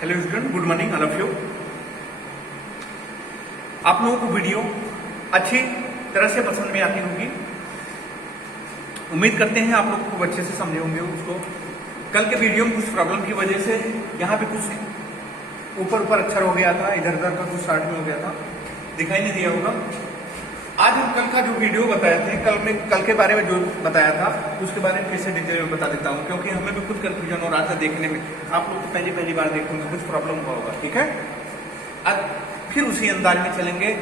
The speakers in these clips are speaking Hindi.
Hello student, good morning all of you. आप लोगों को वीडियो अच्छी तरह से पसंद में आती होगी। उम्मीद करते हैं आप लोग खूब अच्छे से समझे होंगे उसको। कल के वीडियो में कुछ प्रॉब्लम की वजह से यहाँ पे कुछ ऊपर अक्षर हो गया था, इधर उधर का कुछ शॉर्ट में हो गया था, दिखाई नहीं दिया होगा। आज हम कल का जो वीडियो बताए थे, कल के बारे में जो बताया था उसके बारे में फिर से डिटेल में बता देता हूँ, क्योंकि हमें भी कुछ कंफ्यूजन हो रहा था देखने में। आप लोग तो पहली बार देखेंगे, कुछ प्रॉब्लम हुआ होगा, ठीक है। आज फिर उसी अंदाज में चलेंगे,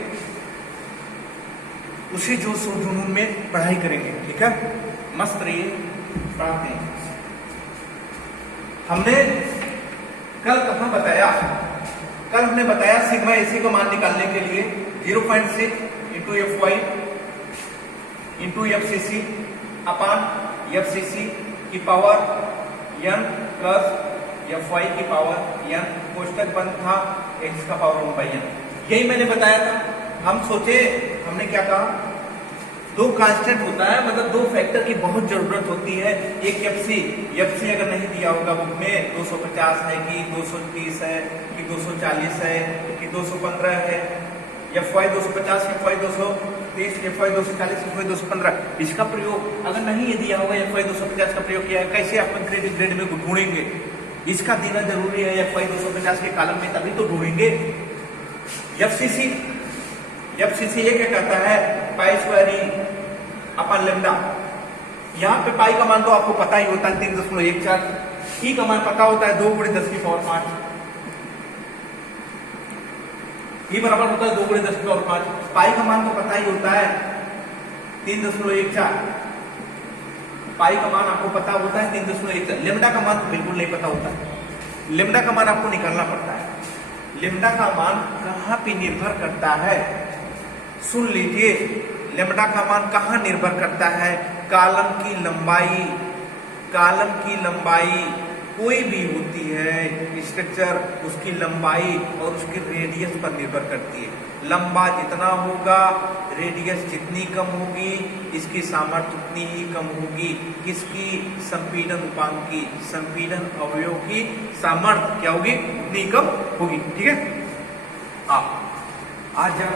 उसी जो जुनून में पढ़ाई करेंगे, ठीक है। मस्त रहिए, पढ़ाते हैं। हमने कल कहाँ बताया? कल हमने बताया सिग्मा एसी का मान निकालने के लिए 0.6 into F Y into F C C upon F C C की power n plus F Y की पावर n, कोष्टक बंद था x का पावर 1/n। यही मैंने बताया था। हम सोचे, हमने क्या कहा, दो कांस्टेंट होता है, मतलब दो फैक्टर की बहुत जरूरत होती है। एक एफसी अगर नहीं दिया होगा बुक में 250 है कि 230 है कि 240 है कि 215 है, f y 250, f y 230, f y 240, f y 215, इसका प्रयोग अगर नहीं ये दिया होगा, एफ वाई 250 का प्रयोग किया है, कैसे अपन ग्रेड में ढूंढेंगे? इसका देना जरूरी है एफ वाई 250 के कॉलम में, तभी तो ढूंढेंगे। एफसीसी ये क्या कहता है, पाई स्क्वायर ई अपन लेमडा। यहाँ पे पाई का मान तो आपको पता ही होता है 3.14, ई का मान पता होता है 2 × 10 की पावर 5, ई बराबर होता है 2 × 10 की पावर 5। पाई का मान तो पता ही होता है 3.14, पाई का मान आपको पता होता है 3.14। लेमडा का मान तो बिल्कुल नहीं पता होता है, लेमडा का मान आपको निकालना पड़ता है। लेमडा का मान कहाँ पे निर्भर करता है? सुन लीजिए, लेमडा का मान कहाँ निर्भर करता है? कॉलम की लंबाई कोई भी होती है स्ट्रक्चर, उसकी लंबाई और उसकी रेडियस पर निर्भर करती है। लंबा जितना होगा, रेडियस जितनी कम होगी, इसकी सामर्थ्य उतनी ही कम होगी। किसकी? संपीड़न उपांक की, संपीड़न अवयव की सामर्थ्य क्या होगी? उतनी कम होगी, ठीक है। आजा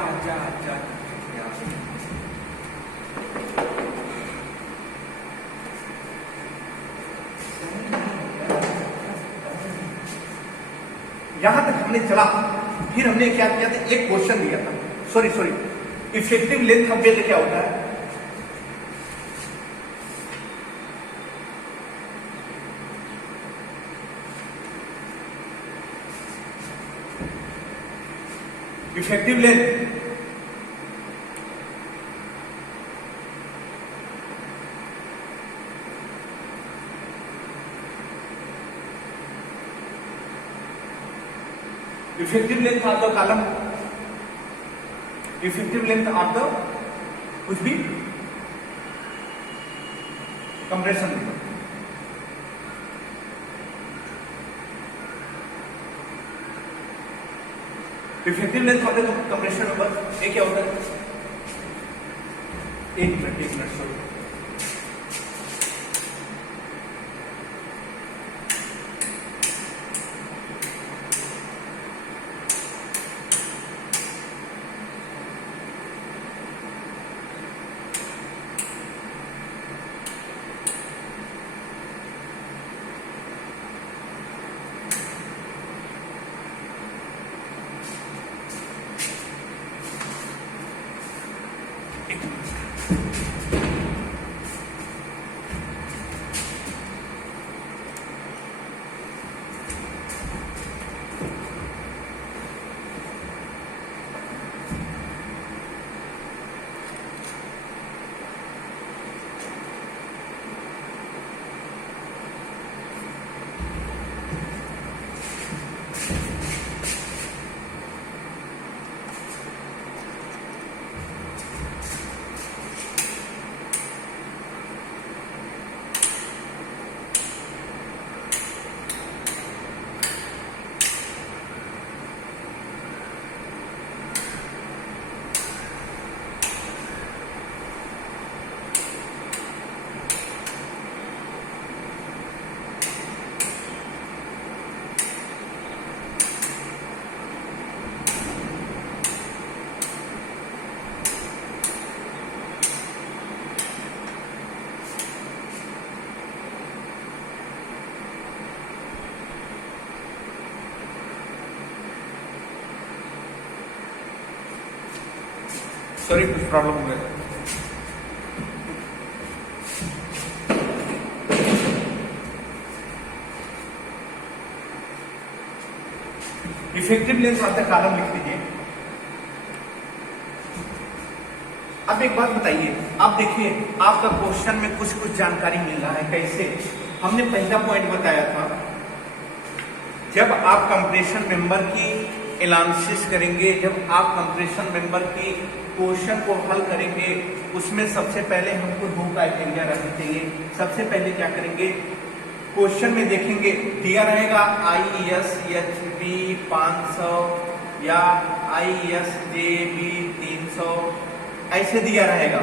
यहां तक हमने चला। फिर हमने क्या किया था, एक क्वेश्चन दिया था, sorry effective length of weld क्या होता है? Effective length effective length of the column, effective length of the कुछ भी compression method. Effective length of the compression method ये क्या होता है? एक मिनट सॉरी, सॉरी कुछ प्रॉब्लम हो गया। Effective length of the column लिख दीजिए। अब एक बात बताइए, आप देखिए आपका क्वेश्चन में कुछ जानकारी मिल रहा है। कैसे? हमने पहला पॉइंट बताया था, जब आप कंप्रेशन मेंबर की एनालिसिस करेंगे, जब आप कंप्रेशन मेंबर की क्वेश्चन को हल करेंगे, उसमें सबसे पहले हमको दो क्राइटेरिया रहने चाहिए। सबसे पहले क्या करेंगे, क्वेश्चन में देखेंगे दिया रहेगा ISHB 500 या ISJB 300 ऐसे दिया रहेगा।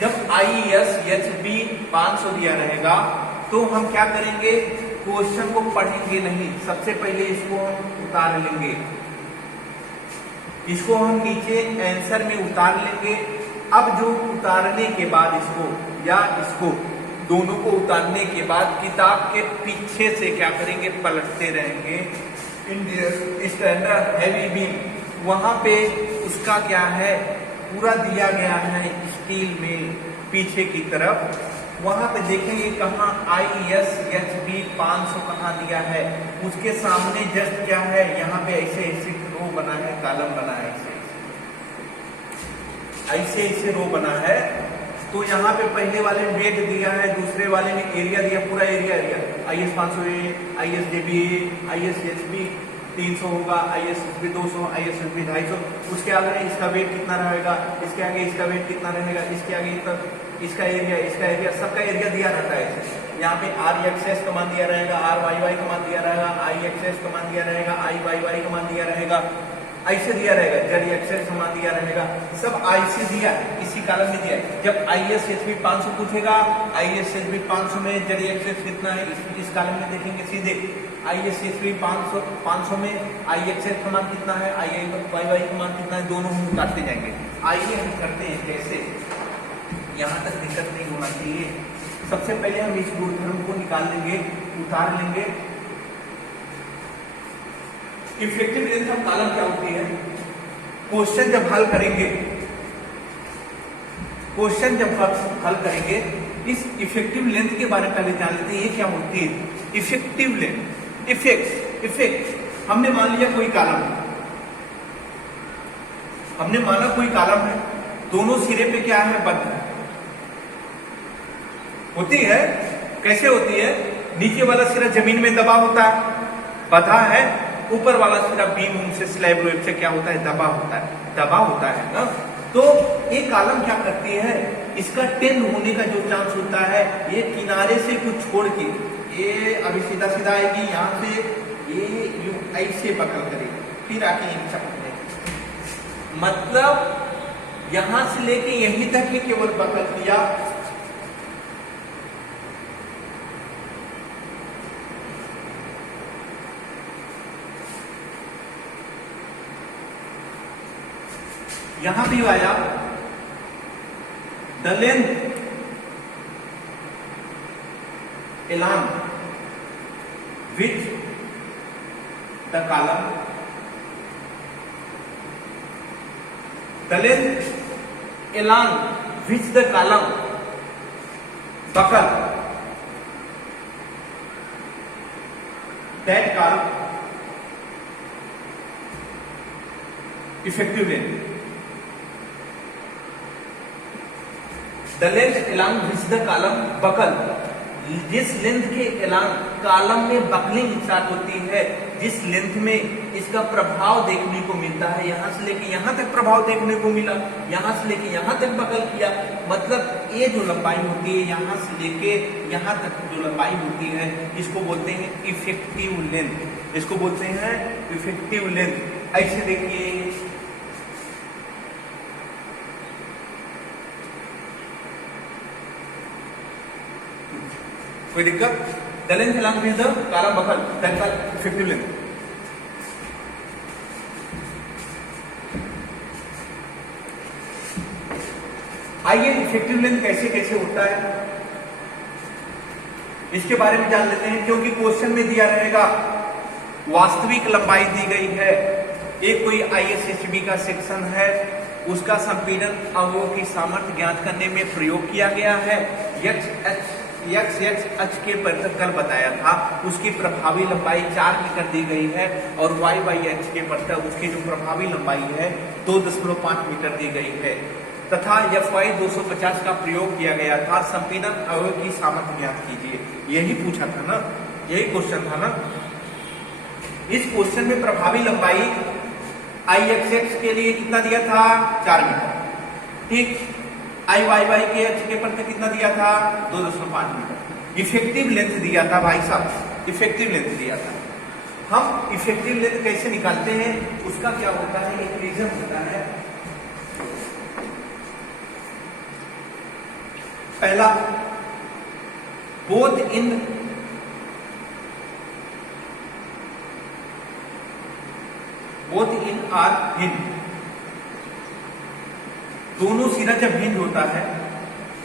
जब ISHB 500 दिया रहेगा तो हम क्या करेंगे, क्वेश्चन को पढ़ेंगे नहीं, सबसे पहले इसको हम उतार लेंगे, इसको हम नीचे आंसर में उतार लेंगे। अब जो उतारने के बाद इसको या इसको दोनों को उतारने के बाद किताब के पीछे से क्या करेंगे, पलटते रहेंगे। इंडियन स्टैंडर्ड हैवी बीम वहां पे उसका क्या है पूरा दिया गया है स्टील में पीछे की तरफ, वहां पे देखेंगे कहाँ ISHB 500 कहाँ दिया है, उसके सामने जस्ट क्या है, यहाँ पे ऐसे ऐसे रो बना है, कॉलम बना है, ऐसे ऐसे रो बना है। तो यहाँ पे पहले वाले में वेट दिया है, दूसरे वाले में एरिया दिया, पूरा एरिया IS 500 ISJB ISHB 300 होगा, ISHB 200 ISHB 250। उसके आगे इसका वेट कितना रहेगा, इसके आगे इसका वेट कितना रहेगा, इसके आगे इसका एरिया सबका एरिया दिया रहता है। यहाँ पे RXS कमान दिया रहेगा, RYY कमान दिया रहेगा, IXS कमान दिया रहेगा, IYY कमान दिया रहेगा, ऐसे दिया रहेगा, ZXS कमान दिया रहेगा, सब ऐसे दिया है, इसी कॉलम में दिया है। जब ISHB 500 पूछेगा, ISHB 500 में ZXS कितना है, इस कॉलम में देखेंगे सीधे। ISHB 500 में IXS कमान कितना है, IYY कमान कितना है, दोनों हम काटते जाएंगे। आइए हम करते हैं कैसे, यहाँ तक दिक्कत नहीं होना चाहिए। सबसे पहले हम इस गुणधर्म को निकाल लेंगे, उतार लेंगे। इफेक्टिव लेंथ ऑफ कॉलम क्या होती है, क्वेश्चन जब हल करेंगे, इस इफेक्टिव लेंथ के बारे में पहले जान लेते हैं, ये क्या होती है इफेक्टिव लेंथ। इफेक्ट हमने मान लिया कोई कॉलम, हमने माना कोई कॉलम है, दोनों सिरे पे क्या है, बंद है, होती है। कैसे होती है, नीचे वाला सिरा जमीन में दबा होता है, बंधा है, ऊपर वाला सिरा बीम से स्लैब वेब से क्या होता है, दबा होता है ना। तो ये कॉलम क्या करती है, इसका टेंड होने का जो चांस होता है, ये किनारे से कुछ छोड़ के ये अभी सीधा सीधा आएगी, यहाँ से ये ऐसे पकड़ करेगी, फिर आके ये चपक, मतलब यहां से लेके यहीं तक ही केवल पकड़ दिया, यहां भी आया। The length along with the column, the length along with the column buckle, that called effective length. The length along which the column buckle, जिस लेंथ के एलान कॉलम में बकलिंग स्टार्ट होती है, जिस लेंथ में इसका प्रभाव देखने को मिलता है, यहां से लेके यहां तक प्रभाव देखने को मिला, यहां से लेके यहां तक बकल किया, मतलब ये जो लंबाई होती है यहां से लेके यहां तक जो लंबाई होती है, इसको बोलते हैं इफेक्टिव लेंथ, इसको बोलते हैं इफेक्टिव लेंथ। ऐसे देखिए, कोई दिक्कत, the length along with the column buckle, that called effective length. आइए इफेक्टिव लेंथ कैसे कैसे होता है इसके बारे में जान लेते हैं, क्योंकि क्वेश्चन में दिया रहेगा वास्तविक लंबाई दी गई है, एक कोई ISHB का सेक्शन है, उसका संपीड़न अवयव की सामर्थ्य ज्ञात करने में प्रयोग किया गया है। एक्स अक्ष के परितः कल बताया था, उसकी प्रभावी लंबाई 4 मीटर दी गई है और वाई अक्ष के परितः उसकी जो प्रभावी लंबाई है 2.5 मीटर दी गई है तथा Fy 250 का प्रयोग किया गया था। संपीड़न अवयव की सामर्थ्य ज्ञात कीजिए। यही पूछा था ना, यही क्वेश्चन था ना। इस क्वेश्चन में प्रभावी लंबाई Ix के लिए कितना दिया था? 4 मीटर। ठीक, Iyy के अक्ष के परितः कितना दिया था? 2.5 मीटर। इफेक्टिव लेंथ दिया था भाई साहब, इफेक्टिव लेंथ दिया था। हम इफेक्टिव लेंथ कैसे निकालते हैं, उसका क्या होता है, एक रीजन होता है। पहला, बोथ इन आर हिंज। दोनों सिरा जब हिंज होता है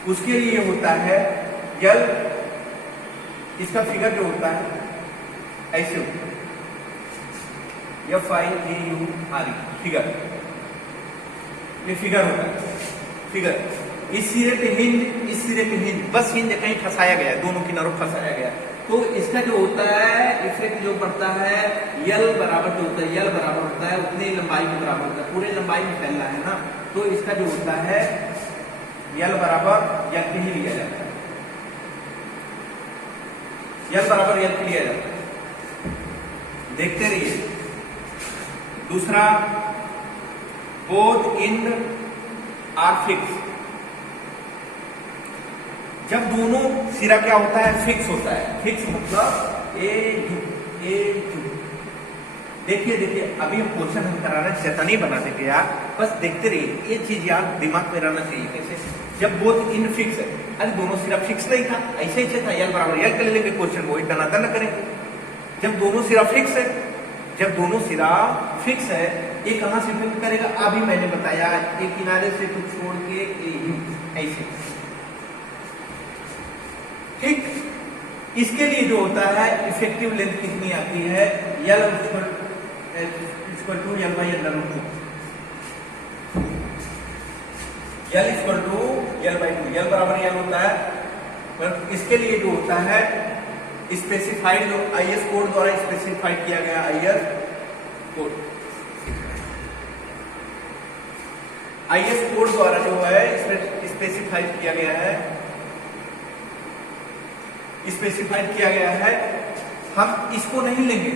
उसके लिए होता है यल, इसका फिगर जो होता है ऐसे होता है FIGURE, फिगर, ये फिगर होता है। फिगर, इस सिरे पे हिंज, इस सिरे पे हिंज, बस हिंज कहीं फंसाया गया है, दोनों किनारों फंसाया गया है। तो इसका जो होता है इफेक्ट जो पड़ता है यल बराबर जो होता है, यल बराबर होता है उतनी लंबाई के बराबर होता है, पूरे लंबाई में फैलना है ना। तो इसका जो होता है यल बराबर यल पे ही लिया जाता है, यल बराबर यल पे लिया जाता है। देखते रहिए। दूसरा, बोथ इन आर फिक्स। जब दोनों सिरा क्या होता है, फिक्स होता है। फिक्स मतलब देखिए अभी हम क्वेश्चन हम करा रहे हैं, शैतानी बना देते यार, बस देखते रहिए। ये चीज यार दिमाग में रहना चाहिए। कैसे? जब बोथ इन फिक्स है, अरे दोनों सिरा फिक्स नहीं था, ऐसे ही था, यल बराबर यल कर लेंगे, क्वेश्चन को इतना न करेंगे। जब दोनों सिरा फिक्स है, जब दोनों सिरा फिक्स है, ये कहां से फिक्स करेगा? अभी मैंने बताया, एक किनारे से कुछ छोड़ के ऐसे। ठीक, इसके लिए जो होता है इफेक्टिव लेंथ कितनी आती है? L equal to L by under root 2। L equal to L by 2, L बराबर यल होता है। पर इसके लिए जो होता है स्पेसिफाइड, जो IS कोड द्वारा स्पेसिफाइड किया गया, IS कोड द्वारा जो है स्पेसिफाइड किया गया है, स्पेसिफाइड किया गया है। हम इसको नहीं लेंगे,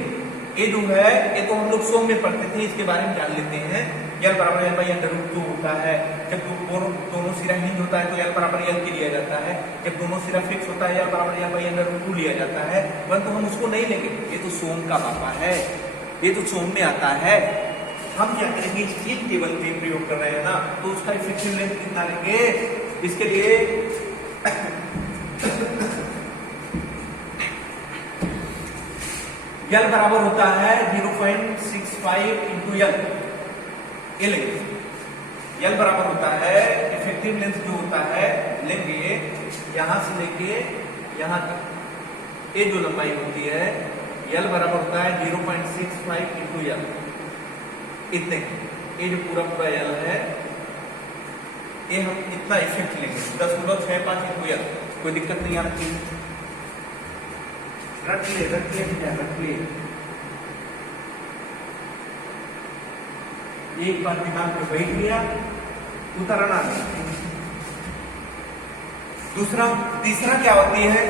ये जो है ये तो हम लोग सोम में पढ़ते थे, इसके बारे में जान लेते हैं। यल बराबर यल बाई अंडर रूट 2 होता है। जब दोनों सिरा हिंज होता है तो यल बराबर यल के लिया जाता है। जब दोनों सिरा फिक्स होता है यल बराबर यल बाई अंडर रूट 2 लिया जाता है। परंतु हम उसको नहीं लेंगे, ये तो सोम का पापा है, ये तो सोम में आता है। हम क्या करेंगे, इस टेबल पे प्रयोग कर रहे हैं ना, तो उसका इफेक्टिव लेंथ कितना लेंगे? इसके लिए यल बराबर होता है 0.65 इंटू यल। यल बराबर होता है इफेक्टिव लेंथ जो होता है, लेंगे यहां से लेके यहां तक, ये जो लंबाई होती है यल बराबर होता है 0.65 इंटू यल। इतने, ये जो पूरा यल है, ये हम इतना इफेक्ट लेंगे 10.65 इंटू यल। कोई दिक्कत नहीं आना चाहिए। रख ले। एक बार दिमाग में बैठ गया, उतरना नहीं। तीसरा क्या होती है?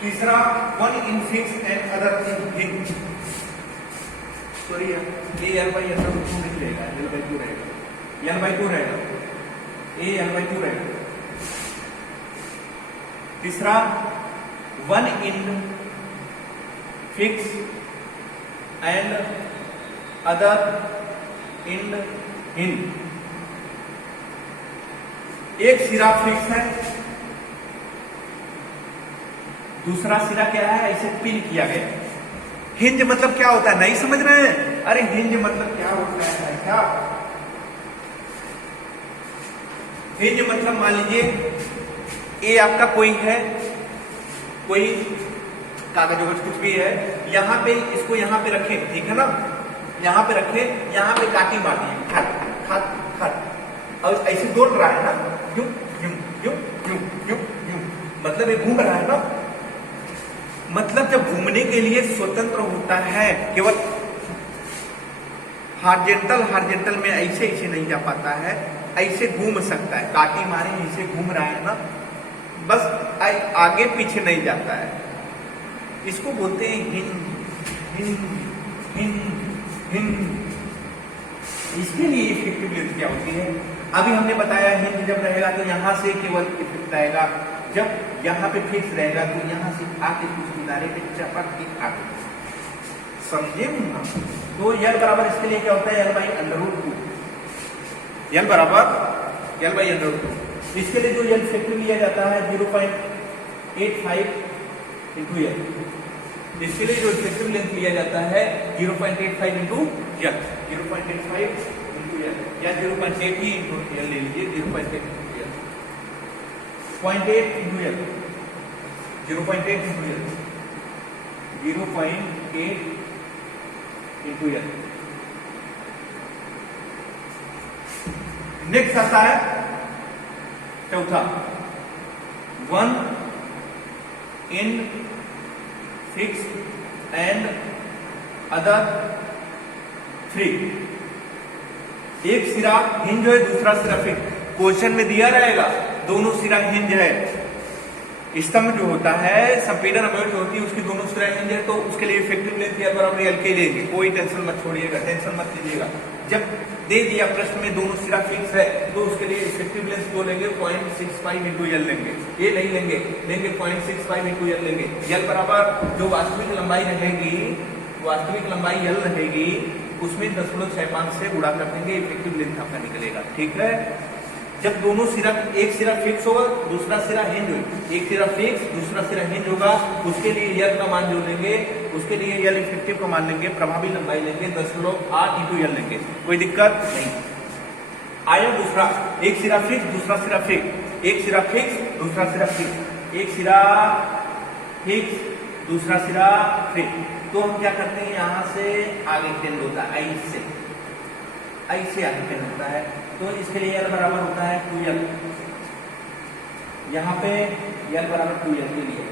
तीसरा, one in fix and other in hinge. Sorry, ये यल बाई अंडर रूट 2 नहीं रहेगा, यल बाई 2 रहेगा, यल बाई 2 रहेगा, ये यल बाई 2 रहेगा। तीसरा, one in fix and other in hinge. एक सिरा फिक्स है, दूसरा सिरा क्या है, ऐसे पिन किया गया। हिंज मतलब क्या होता है, नहीं समझ रहे हैं? अरे हिंज मतलब क्या होता है? क्या हिंज मतलब, मान लीजिए ये आपका कोई है, कोई कागज वगज कुछ भी है, यहाँ पे इसको यहाँ पे रखें, ठीक है ना, यहाँ पे रखें, यहाँ पे काटी मार दिए, खट खट खट, और ऐसे दौड़ रहा है ना, यूं यूं यूं यूं यूं यूं, मतलब ये घूम रहा है ना। मतलब जब घूमने के लिए स्वतंत्र होता है, केवल हार्जेंटल में ऐसे ऐसे नहीं जा पाता है, ऐसे घूम सकता है, काटी मारे ऐसे घूम रहा है ना, बस आगे पीछे नहीं जाता है। इसको बोलते हैं हिंज हिंज हिंज हिंज। इसके लिए इफेक्टिव लेंथ क्या होती है? अभी हमने बताया हिंज जब रहेगा तो यहाँ से केवल इफेक्ट आएगा, जब यहाँ पे फिक्स रहेगा तो यहाँ से आके कुछ किनारे पे चपक के आगे, समझे ना? तो यल बराबर इसके लिए क्या होता है? यल बाई √2, यल बराबर यल बाई √2। इसके लिए जो यल इफेक्टिव लिया जाता है 0.85 इंटू यल। इसके लिए जो इफेक्टिव लेंथ लिया जाता है 0.85 इंटू यल, 0.85 इंटू यल या 0.8 इंटू यल ले लीजिए, 0.8 into L, 0.8 into L, 0.8 into L, 0.8 into L. Next आता है चौथा, 1 इन फिक्स एंड अदर 3। एक सिरा हिंज है, दूसरा सिरा फिक्स। क्वेश्चन में दिया रहेगा दोनों सिरा हिंज है। स्तंभ जो होता है, संपीड़न अवयव जो होती है, उसकी दोनों सिरा हिंज है, तो उसके लिए इफेक्टिव लेंथ यल बराबर यल के लेंगे। कोई टेंशन मत छोड़िएगा, टेंशन मत लीजिएगा। जब दे दिया प्रश्न में दोनों सिरा फिक्स है तो उसके लिए इफेक्टिव लेंथ जो लेंगे 0.65 इंटू यल लेंगे। ये नहीं लेंगे 0.65 इंटू यल लेंगे। यल बराबर जो वास्तविक लंबाई रहेगी, वास्तविक लंबाई यल रहेगी, उसमें 0.65 से गुणा कर देंगे, इफेक्टिव लेंथ आपका निकलेगा। ठीक है? जब दोनों सिरा, एक सिरा फिक्स होगा दूसरा सिरा हिंज होगा, एक सिरा फिक्स दूसरा सिरा हिंज होगा, उसके लिए यल का मान जो लेंगे, उसके लिए यल इफेक्टिव का मान लेंगे, प्रभावी लंबाई लेंगे 10.8 इंटू यल लेंगे। कोई दिक्कत नहीं। आया दूसरा, एक सिरा फिक्स दूसरा सिरा फिक्स, एक सिरा फिक्स दूसरा सिरा फिक्स, एक सिरा फिक्स दूसरा सिरा फिक्स। तो हम क्या करते हैं, यहां से आगे टेंड होता है, ऐसे आगे टेंड होता है, तो इसके लिए यल बराबर होता है 2यल। यहाँ पे यल बराबर 2यल के लिए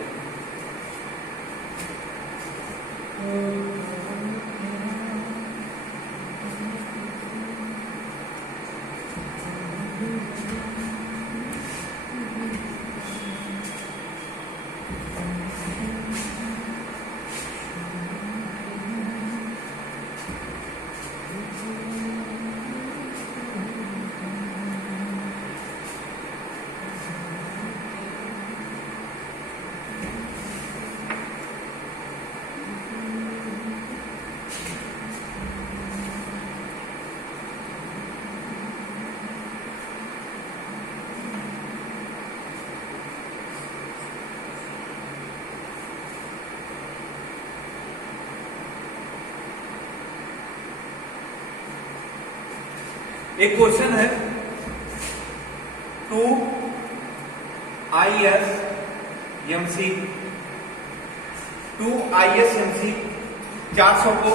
एक क्वेश्चन है 2 ISMC 400 को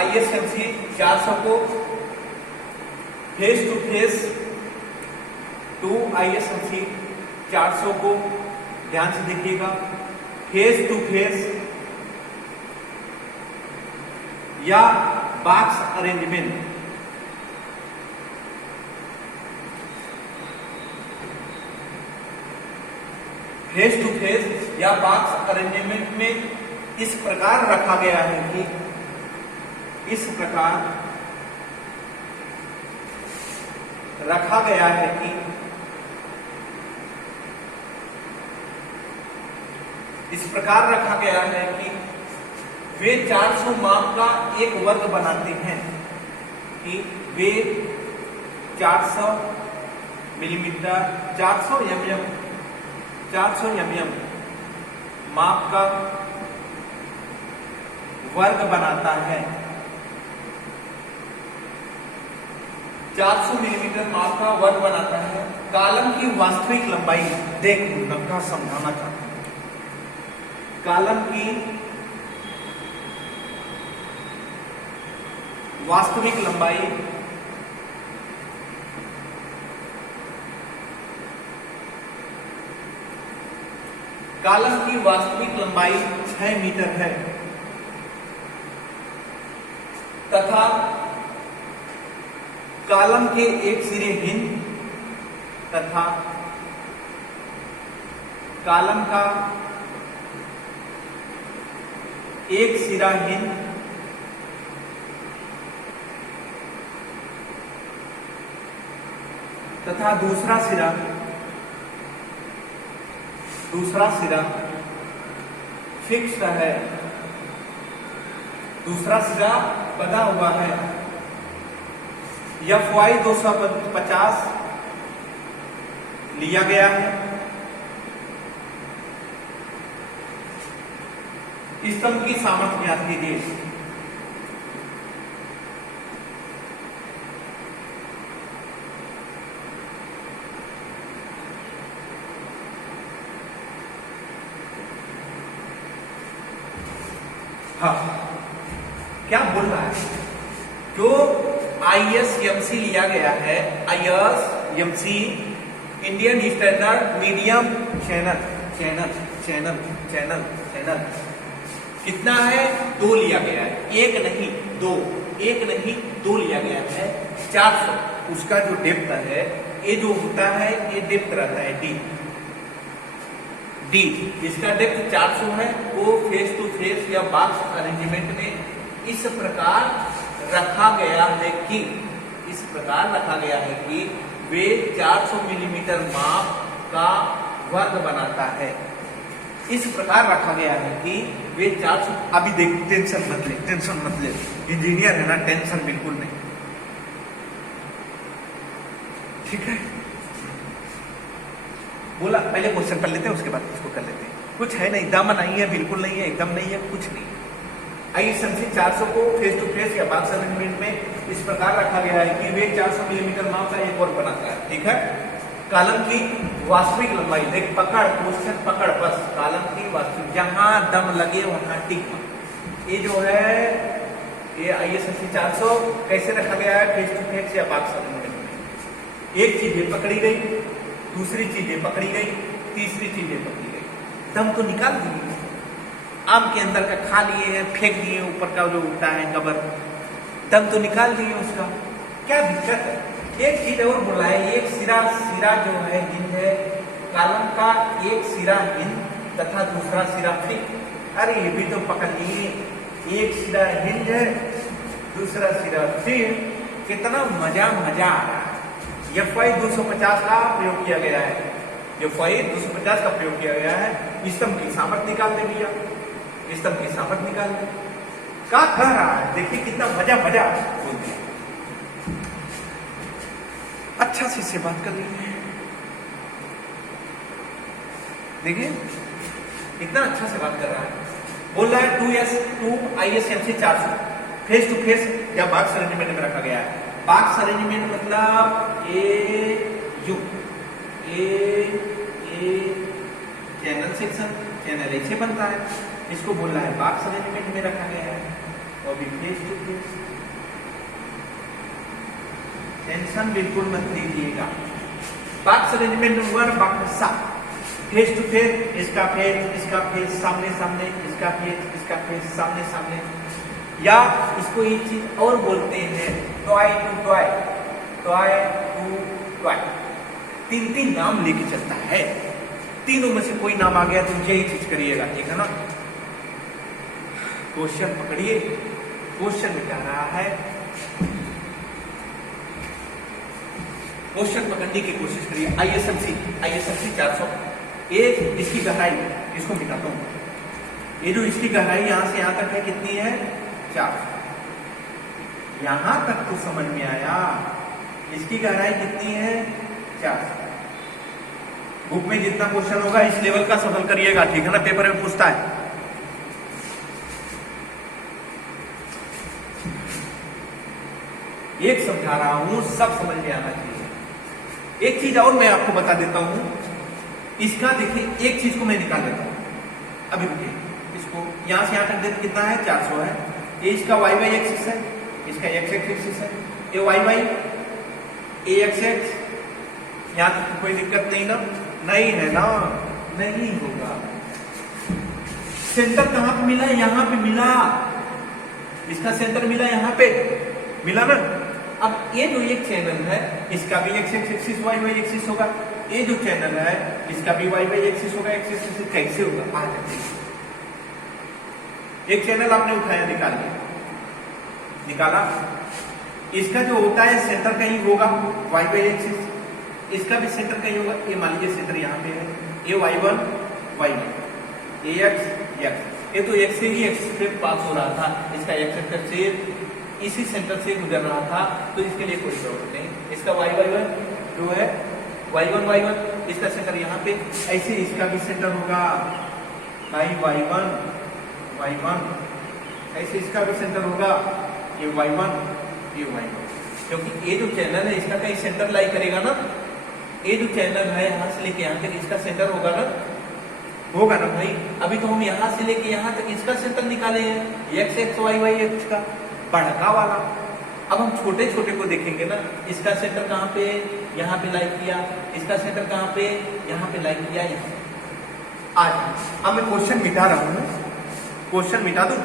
ISMC 400 को फेस टू फेस, 2 ISMC 400 को ध्यान से देखिएगा, फेस टू फेस या box arrangement, face to face या बॉक्स अरेंजमेंट में इस प्रकार रखा गया है कि इस प्रकार रखा गया है कि इस प्रकार रखा गया है कि वे 400 माप का एक वर्ग बनाते हैं, कि वे 400 मिलीमीटर, 400 mm माप का वर्ग बनाता है। 400 मिलीमीटर माप का वर्ग बनाता है। कॉलम की वास्तविक लंबाई, देख नक्का समझाना चाहता हूं। कॉलम की वास्तविक लंबाई कॉलम की वास्तविक लंबाई 6 मीटर है तथा कॉलम के एक सिरे हिंद तथा कॉलम का एक सिरा हिंद तथा दूसरा सिरा फिक्स्ड है। दूसरा सिरा बंधा हुआ है। FY 250 लिया गया है। स्तंभ की सामर्थ्य ज्ञात कीजिए। हाँ, क्या बोल रहा है? जो ISMC लिया गया है, ISMC Indian standard medium channel कितना है? 2 लिया गया है। एक नहीं दो लिया गया है। 400 उसका जो डेप्थ है, ये जो होता है ये डेप्थ रहता है डी। इसका डेप्थ 400 है। वो फेस टू फेस या बॉक्स अरेंजमेंट में इस प्रकार रखा गया है कि वे 400 मिलीमीटर माप का वर्ग बनाता है। इस प्रकार रखा गया है कि वे 400। अभी देख, टेंशन मत ले। इंजीनियर है ना, टेंशन बिल्कुल नहीं, ठीक है। बोला पहले क्वेश्चन कर लेते हैं, उसके बाद इसको कर लेते हैं। कुछ है नहीं, दामन नहीं है, बिल्कुल नहीं है, एकदम नहीं है, कुछ नहीं। ISMC 400 को फेस टू फेस या बॉक्स अरेंजमेंट में इस प्रकार रखा गया है कि वे 400 मिलीमीटर माप का एक और बनाता है, ठीक है। कॉलम की वास्तविक लंबाई, देख पकड़, क्वेश्चन पकड़ बस। कॉलम की वास्तविक, जहां दम लगे वहां टिक। ये जो है ये ISMC 400 कैसे रखा गया है? फेस टू फेस या बॉक्स अरेंजमेंट में। एक चीज ये पकड़ी गई, दूसरी चीजें पकड़ी गई, तीसरी चीजें पकड़ी गई। दम तो निकाल दिए, आम के अंदर का खा लिए हैं, फेंक दिए, ऊपर का जो उठा है कबर, दम तो निकाल दिए उसका। क्या दिक्कत है? एक चीज और बोला है, एक सिरा जो है हिंद है। कॉलम का एक सिरा हिंद तथा दूसरा सिरा फिक्स। अरे ये भी तो पकड़ लिए, एक सिरा हिंद है, दूसरा सिरा फिक्स। कितना मजा आ रहा है। FY 250 का प्रयोग किया गया है। FY 250 का प्रयोग किया गया है। स्तंभ की सामर्थ्य निकाल दे भैया, स्तंभ की सामर्थ्य निकाल दे। क्या कह रहा है? देखिए कितना मजा बोलते हैं। अच्छा से इससे बात कर रही है, देखिए कितना अच्छा से बात कर रहा है। बोल रहा है 2 ISMC 400 फेस टू फेस या बॉक्स अरेंजमेंट में रखा गया है। बॉक्स अरेंजमेंट मतलब ए चैनल सेक्शन, चैनल ऐसे बनता है, इसको बोल रहा है बॉक्स अरेंजमेंट में रखा गया है। और भी फेस टू फेस, टेंशन बिल्कुल मत लीजिएगा। बॉक्स अरेंजमेंट वन बक्सा, फेस टू फेस, इसका फेस सामने सामने, इसका फेस सामने सामने। या इसको एक चीज और बोलते हैं टॉय टू टॉय। 3 नाम लेके चलता है। तीनों में से कोई नाम आ गया तो यही चीज करिएगा, ठीक है ना। क्वेश्चन पकड़िए, क्वेश्चन में कह रहा है, क्वेश्चन पकड़ने की कोशिश करिए। ISMC 400, ये इसकी गहराई, इसको मिटाता हूं। ये जो इसकी गहराई यहां से यहां तक है, कितनी है? 400। यहां तक तो समझ में आया। इसकी गहराई कितनी है? 400। बुक में जितना क्वेश्चन होगा इस लेवल का सफल करिएगा, ठीक है ना, पेपर में पूछता है। एक समझा रहा हूं, सब समझ में आना चाहिए। एक चीज और मैं आपको बता देता हूं, इसका देखिए एक चीज को मैं निकाल देता हूं। अभी रुकिए, इसको यहां से यहां तक देखिए कितना है, 400 है। ये इसका वाई वाई एक्सिस है, इसका एक्स एक्सिस है, ये वाई वाई ए एक्स एक्स, यहां तक कोई दिक्कत नहीं ना, नहीं है ना, नहीं होगा। सेंटर कहां पे मिला, यहां पे मिला, इसका सेंटर मिला यहां पे, मिला ना। अब ये जो एक चैनल है इसका भी x axis y y axis होगा, ये जो चैनल है इसका भी वाई वाई एक्सिस होगा, एक्स एक्सिस कैसे होगा, आ जाए। एक चैनल आपने उठाया, निकाल लिया, निकाला, इसका जो होता है सेंटर कहीं होगा वाई वाई एक्सिस, इसका भी सेंटर कहीं होगा। ये मान लीजिए सेंटर यहाँ पे है, ये y1 y1, ये x x, ये तो x से ही x से पास हो रहा था, इसका x सेंटर से इसी सेंटर से गुजर रहा था, तो इसके लिए कोई प्रॉब्लम नहीं। इसका y1 जो है y1 y1, इसका सेंटर यहाँ पे, ऐसे इसका भी सेंटर होगा y1 y1, ऐसे इसका भी सेंटर होगा, ये y1 ये y1, क्योंकि ये जो चैनल है इसका कहीं सेंटर लाई करेगा ना, ये जो चैनल है यहाँ से लेके यहाँ तक इसका सेंटर होगा ना, होगा ना भाई। अभी तो हम यहाँ से लेके यहाँ तक इसका सेंटर निकाले हैं, x x y y x का बड़का वाला। अब हम छोटे छोटे को देखेंगे ना, इसका सेंटर कहाँ पे, यहाँ पे लाई किया, इसका सेंटर कहाँ पे, यहाँ पे लाई किया। आज अब मैं क्वेश्चन मिटा रहा हूँ, क्वेश्चन मिटा दूं,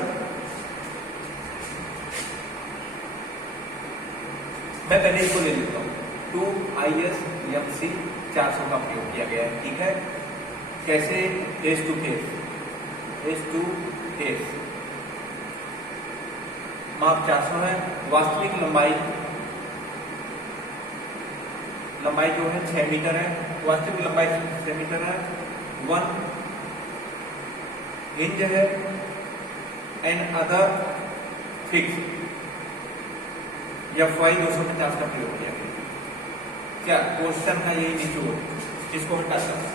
मैं पहले इसको ले लेता हूँ। 2ISMC 400 का प्रयोग किया गया है, ठीक है। कैसे, फेस टू फेस, माप 400 है, वास्तविक लंबाई जो है 6 मीटर है, वास्तविक लंबाई 6 मीटर है। 1 इंच है, एंड अदर फिक्स, FY 250 का प्रयोग किया गया। क्या क्वेश्चन का यही निचोड़, इसको हटा सकते हैं।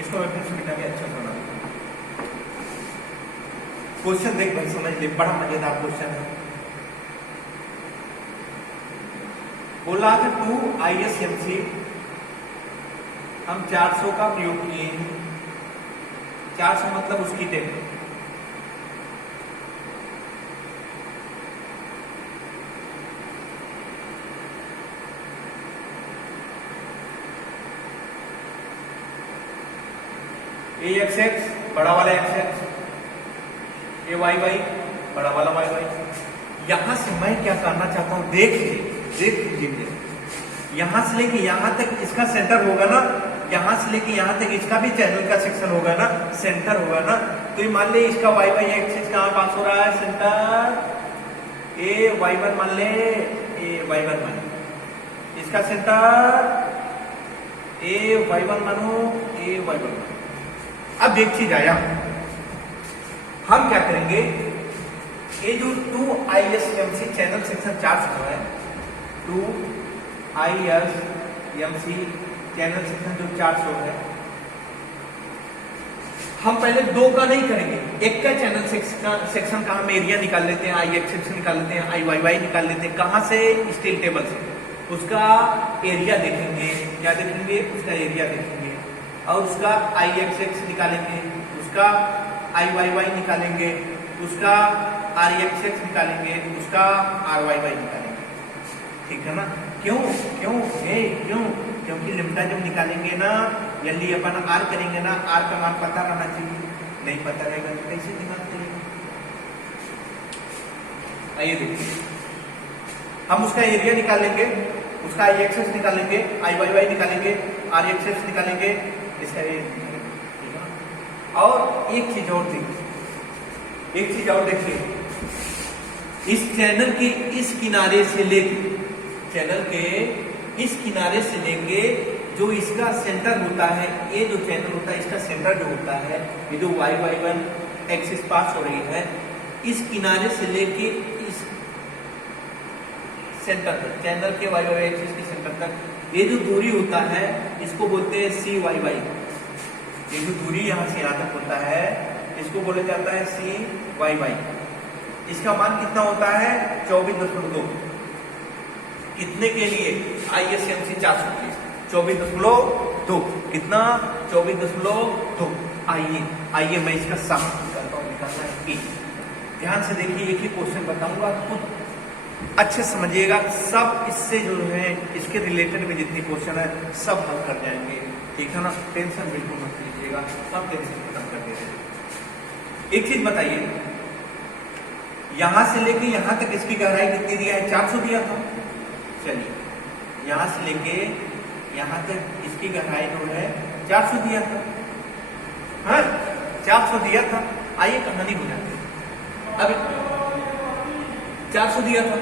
इसको मैं फिर से मिटा के अच्छा बना दूंगा। क्वेश्चन देख भाई, समझ ले, बड़ा मजेदार क्वेश्चन है। बोला कि 2ISMC हम 400 का प्रयोग किए हैं, 400 मतलब उसकी टेप, ये एक्स एक्स बड़ा वाला एक्स एक्स, ये वाई वाई बड़ा वाला वाई वाई। यहां से मैं क्या करना चाहता हूं, देख लीजिए, यहां से लेके यहां तक इसका सेंटर होगा ना, यहां से लेके यहां तक इसका भी चैनल का सेक्शन होगा ना, सेंटर होगा ना। तो ये मान ले इसका वाई वाई एक्सिस कहां पास हो रहा है, सेंटर ए y1 मान ले, ए y1 मान ले, इसका सेंटर ए y1 मानो, ए y1 मानो। अब एक चीज आया, हम क्या करेंगे, ये जो 2ISMC चैनल सेक्शन 400 है, 2ISMC चैनल सेक्शन जो 400 है, हम पहले 2 का नहीं करेंगे, एक का चैनल सेक्शन का हम एरिया निकाल लेते हैं, आई एक्स निकाल लेते हैं, आई वाई वाई निकाल लेते हैं। कहां से, स्टील टेबल से। उसका एरिया देखेंगे, क्या देखेंगे, उसका एरिया देखेंगे, और उसका आई एक्स एक्स निकालेंगे, उसका आई वाई वाई निकालेंगे, उसका आर एक्स एक्स निकालेंगे, उसका आर वाई वाई निकालेंगे, ठीक है ना। क्यों क्यों क्यों, क्योंकि लिम्टा जब निकालेंगे ना, जल्दी अपन आर करेंगे ना, आर का मान पता रहना चाहिए, नहीं पता रहेगा तो कैसे दिमाग चलेगा। आइए देखिए, हम उसका एरिया निकालेंगे, उसका आई एक्स एक्स निकालेंगे, आई वाई वाई निकालेंगे, आर एक्स एक्स निकालेंगे, इसका ये, ठीक है ना। और एक चीज और देखिए, एक चीज और देखिए, इस चैनल के इस किनारे से लेके, चैनल के इस किनारे से लेके जो इसका सेंटर होता है, ये जो चैनल होता है इसका सेंटर जो होता है, ये जो y1 एक्सिस पास हो रही है, इस किनारे से लेके इस सेंटर तक, चैनल के y एक्सिस के सेंटर तक, ये जो दूरी होता है इसको बोलते हैं CYY। ये जो दूरी यहाँ से यहाँ तक होता है इसको बोला जाता है CYY। इसका मान कितना होता है 24.2। कितने के लिए ISMC 430 24.2 कितना 24.2। आइए मैं इसका सम निकालता हूँ, निकालना है E। ध्यान से देखिए, एक ही क्वेश्चन बताऊंगा, खुद अच्छे समझिएगा, सब इससे जो है इसके रिलेटेड में जितनी क्वेश्चन है सब हल कर जाएंगे, ठीक है ना। टेंशन बिल्कुल मत लीजिएगा, सब टेंशन खत्म कर देते। एक चीज बताइए, यहां से लेके यहां तक इसकी गहराई कितनी दिया है 400 दिया था। चलिए यहां से लेके यहां तक इसकी गहराई जो है 400 दिया था, हाँ 400 दिया था। आइए कहानी बुझाते हैं। अब 400 दिया था,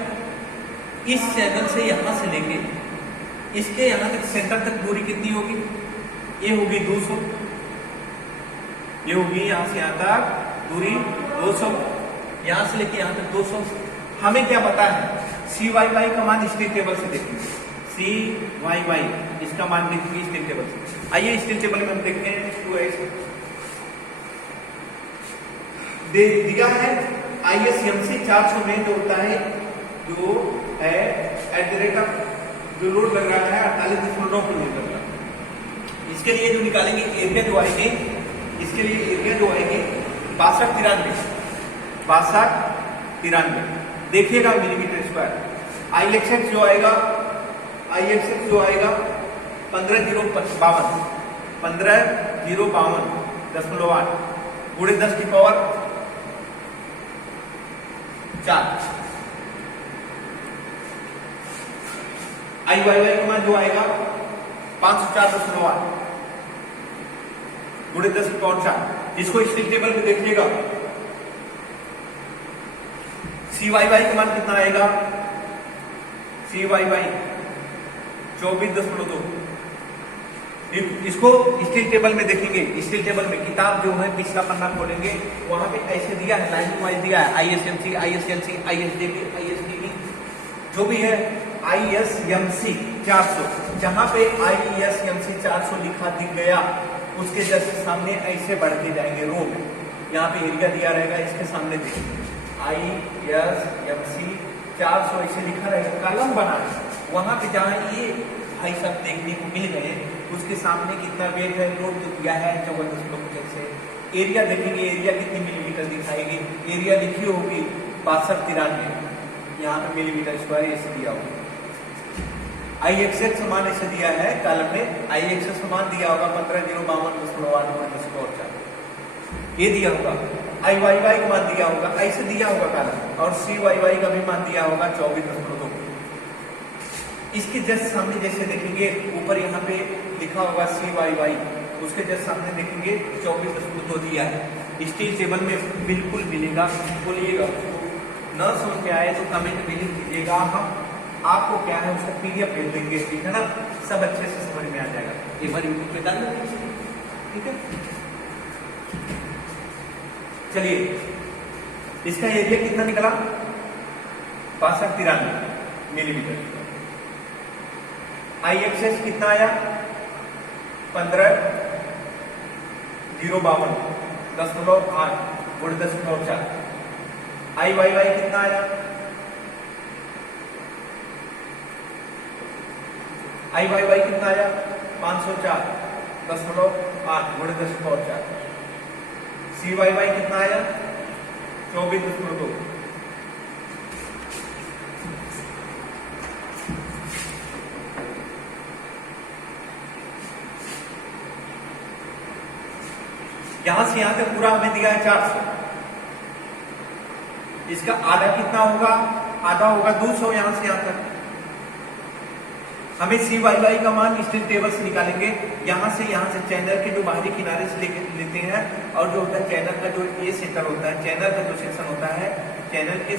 इस चैनल से यहां से लेके इसके यहां तक सेंटर तक दूरी कितनी होगी, ये होगी 200, ये होगी यहां से यहां तक दूरी 200, यहां से लेके यहां तक 200। हमें क्या पता है, CYY का मान स्टील टेबल से देखेंगे, CYY इसका मान देखेंगे स्टील टेबल से। आइए स्टील टेबल में हम देखते हैं 2x दे दिया है। ISMC 400 में जो होता है, जो है एट द रेट ऑफ जो लोड लग रहा है 48.9 किलोमीटर। इसके लिए जो निकालेंगे एरिया जो आएंगे, इसके लिए एरिया जो आएंगे 62-93 देखिएगा मिलीमीटर स्क्वायर। IXX जो आएगा, IXX जो आएगा 15,052 15,052.8 गुणे 10 की पावर 4। IYY का मान जो आएगा 504.8 गुणे 10 की पावर 4। इसको स्टील टेबल में देखिएगा, CYY का मान कितना आएगा, CYY 24.2। इसको स्टील टेबल में देखेंगे, स्टील टेबल में किताब जो है पिछला पन्ना खोलेंगे, वहां पे ऐसे दिया है, लाइन वाइज दिया है ISMC, ISLC, ISDB, ISDB जो भी है ISMC 400। जहां पे ISMC 400 लिखा दिख गया, उसके जस्ट सामने ऐसे बढ़ते जाएंगे रो में, यहाँ पे एरिया दिया रहेगा, इसके सामने देखिए ISMC 400 ऐसे लिखा रहेगा, कॉलम बना है। वहां पे जहां ये भाई साहब देखने को मिल गए, उसके सामने कितना वेट है, लोड जो दिया है 54 किलोमीटर से। एरिया देखेंगे, एरिया कितनी मिलीमीटर दिखाएगी, एरिया लिखी होगी 62-93, यहाँ पे मिलीमीटर स्क्वायर ऐसे दिया होगा। IXX मान ऐसे दिया है कॉलम में, IXX मान दिया होगा 15,052.8 ये दिया होगा। IYY का मान दिया होगा, ऐसे दिया होगा कॉलम, और CYY का भी मान दिया होगा 24.2। इसके जस्ट सामने जैसे देखेंगे, ऊपर यहाँ पे लिखा होगा CYY, उसके जस्ट सामने देखेंगे 24.2 दिया है। स्टील टेबल में बिल्कुल मिलेगा। बोलिएगा न समझ के आए तो कमेंट में लिख दीजिएगा, हम आपको क्या है उसका PDF भेज देंगे, ठीक है ना, सब अच्छे से समझ में आ जाएगा। एक बार यूट्यूब पे डाल दीजिए, ठीक है। चलिए इसका एरिया कितना निकला 62-93 मिलीमीटर। IXX कितना आया 15,052.8 गुणे 10 की पावर 4। IYY कितना आया, IYY कितना आया 504.8 गुणे 10 की पावर 4। CYY कितना आया 24.2। यहां से यहां तक पूरा हमें दिया है 400। इसका आधा कितना होगा, आधा होगा 200 यहां से यहां तक। हमें सी वाई वाई का मान स्टील टेबल से निकालेंगे। यहाँ से चैनल के जो बाहरी किनारे से लेते हैं, और जो होता है चैनल का जो ये सेंटर होता है, चैनल का जो सेक्शन होता है, चैनल के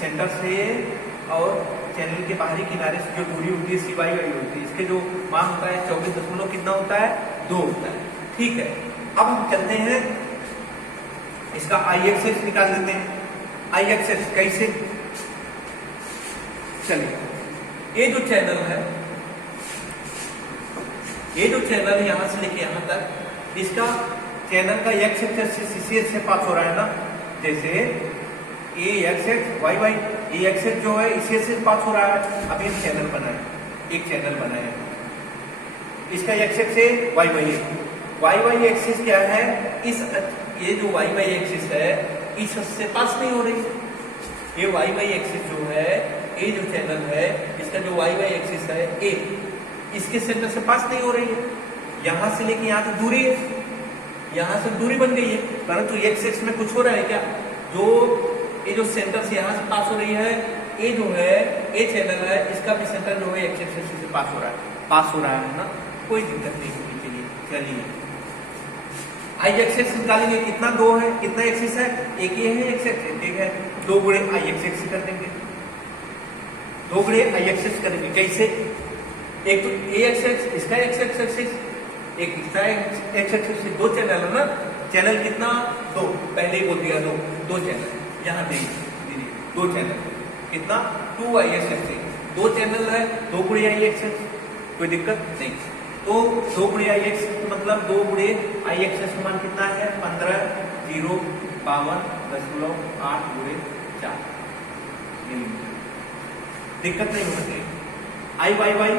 सेंटर से और चैनल के बाहरी किनारे से जो दूरी होती है सी वाई वाई होती है, इसके जो मान होता है 24 कितना होता है 2 होता है। ठीक है, अब हम चलते हैं इसका आई एक्सेस निकाल लेते हैं। आई एक्सेस कैसे, चलिए ये जो चैनल है, ये जो चैनल है यहां से लेके यहां तक, इसका चैनल का एक्स एक्सेस इसी से पास हो रहा है ना, जैसे ए एक्सेस वाई वाई, ए एक्सेस जो है इसी से पास हो रहा है। अब एक चैनल बनाए, एक चैनल बनाए, इसका एक्सेस है y y, y y axis क्या है, इस ये जो वाई वाई एक्सिस है इस से पास नहीं हो रही। ये वाई वाई एक्सिस जो है, ये जो चैनल है इसका जो वाई वाई एक्सिस है ए, इसके सेंटर से पास नहीं हो रही है। यहां से लेके यहां तक दूरी है, यहां से दूरी बन गई है, परंतु एक्स एक्स में कुछ हो रहा है क्या, जो ये जो सेंटर से यहां से पास हो रही है, ये जो है ये चैनल है, इसका भी सेंटर जो है एक्स एक्सिस से पास हो रहा है ना, कोई दिक्कत नहीं होगी। चलिए आई एक्सेस निकालेंगे, कितना 2 है, कितना एक्सिस है, एक ये है एक्स एक्सिस, एक है 2 गुणे आई एक्सेस कर देंगे, 2 गुणे आई एक्सेस करेंगे। कैसे, एक तो ए एक्सेस, इसका एक्स एक्सिस, एक इसका एक्स एक्सिस, 2 चैनल है ना, चैनल कितना 2, पहले ही बोल दिया 2 चैनल, यहाँ देखिए 2 चैनल कितना 2 आई एक्सेस, 2 चैनल है, 2 गुणे आई एक्सेस, कोई दिक्कत नहीं। तो 2 गुणे आई एक्स मतलब 2 गुणे आई एक्सेस का मान कितना है 15, 0, 52.8 गुणे 4, दिक्कत नहीं होती। आई वाई वाई,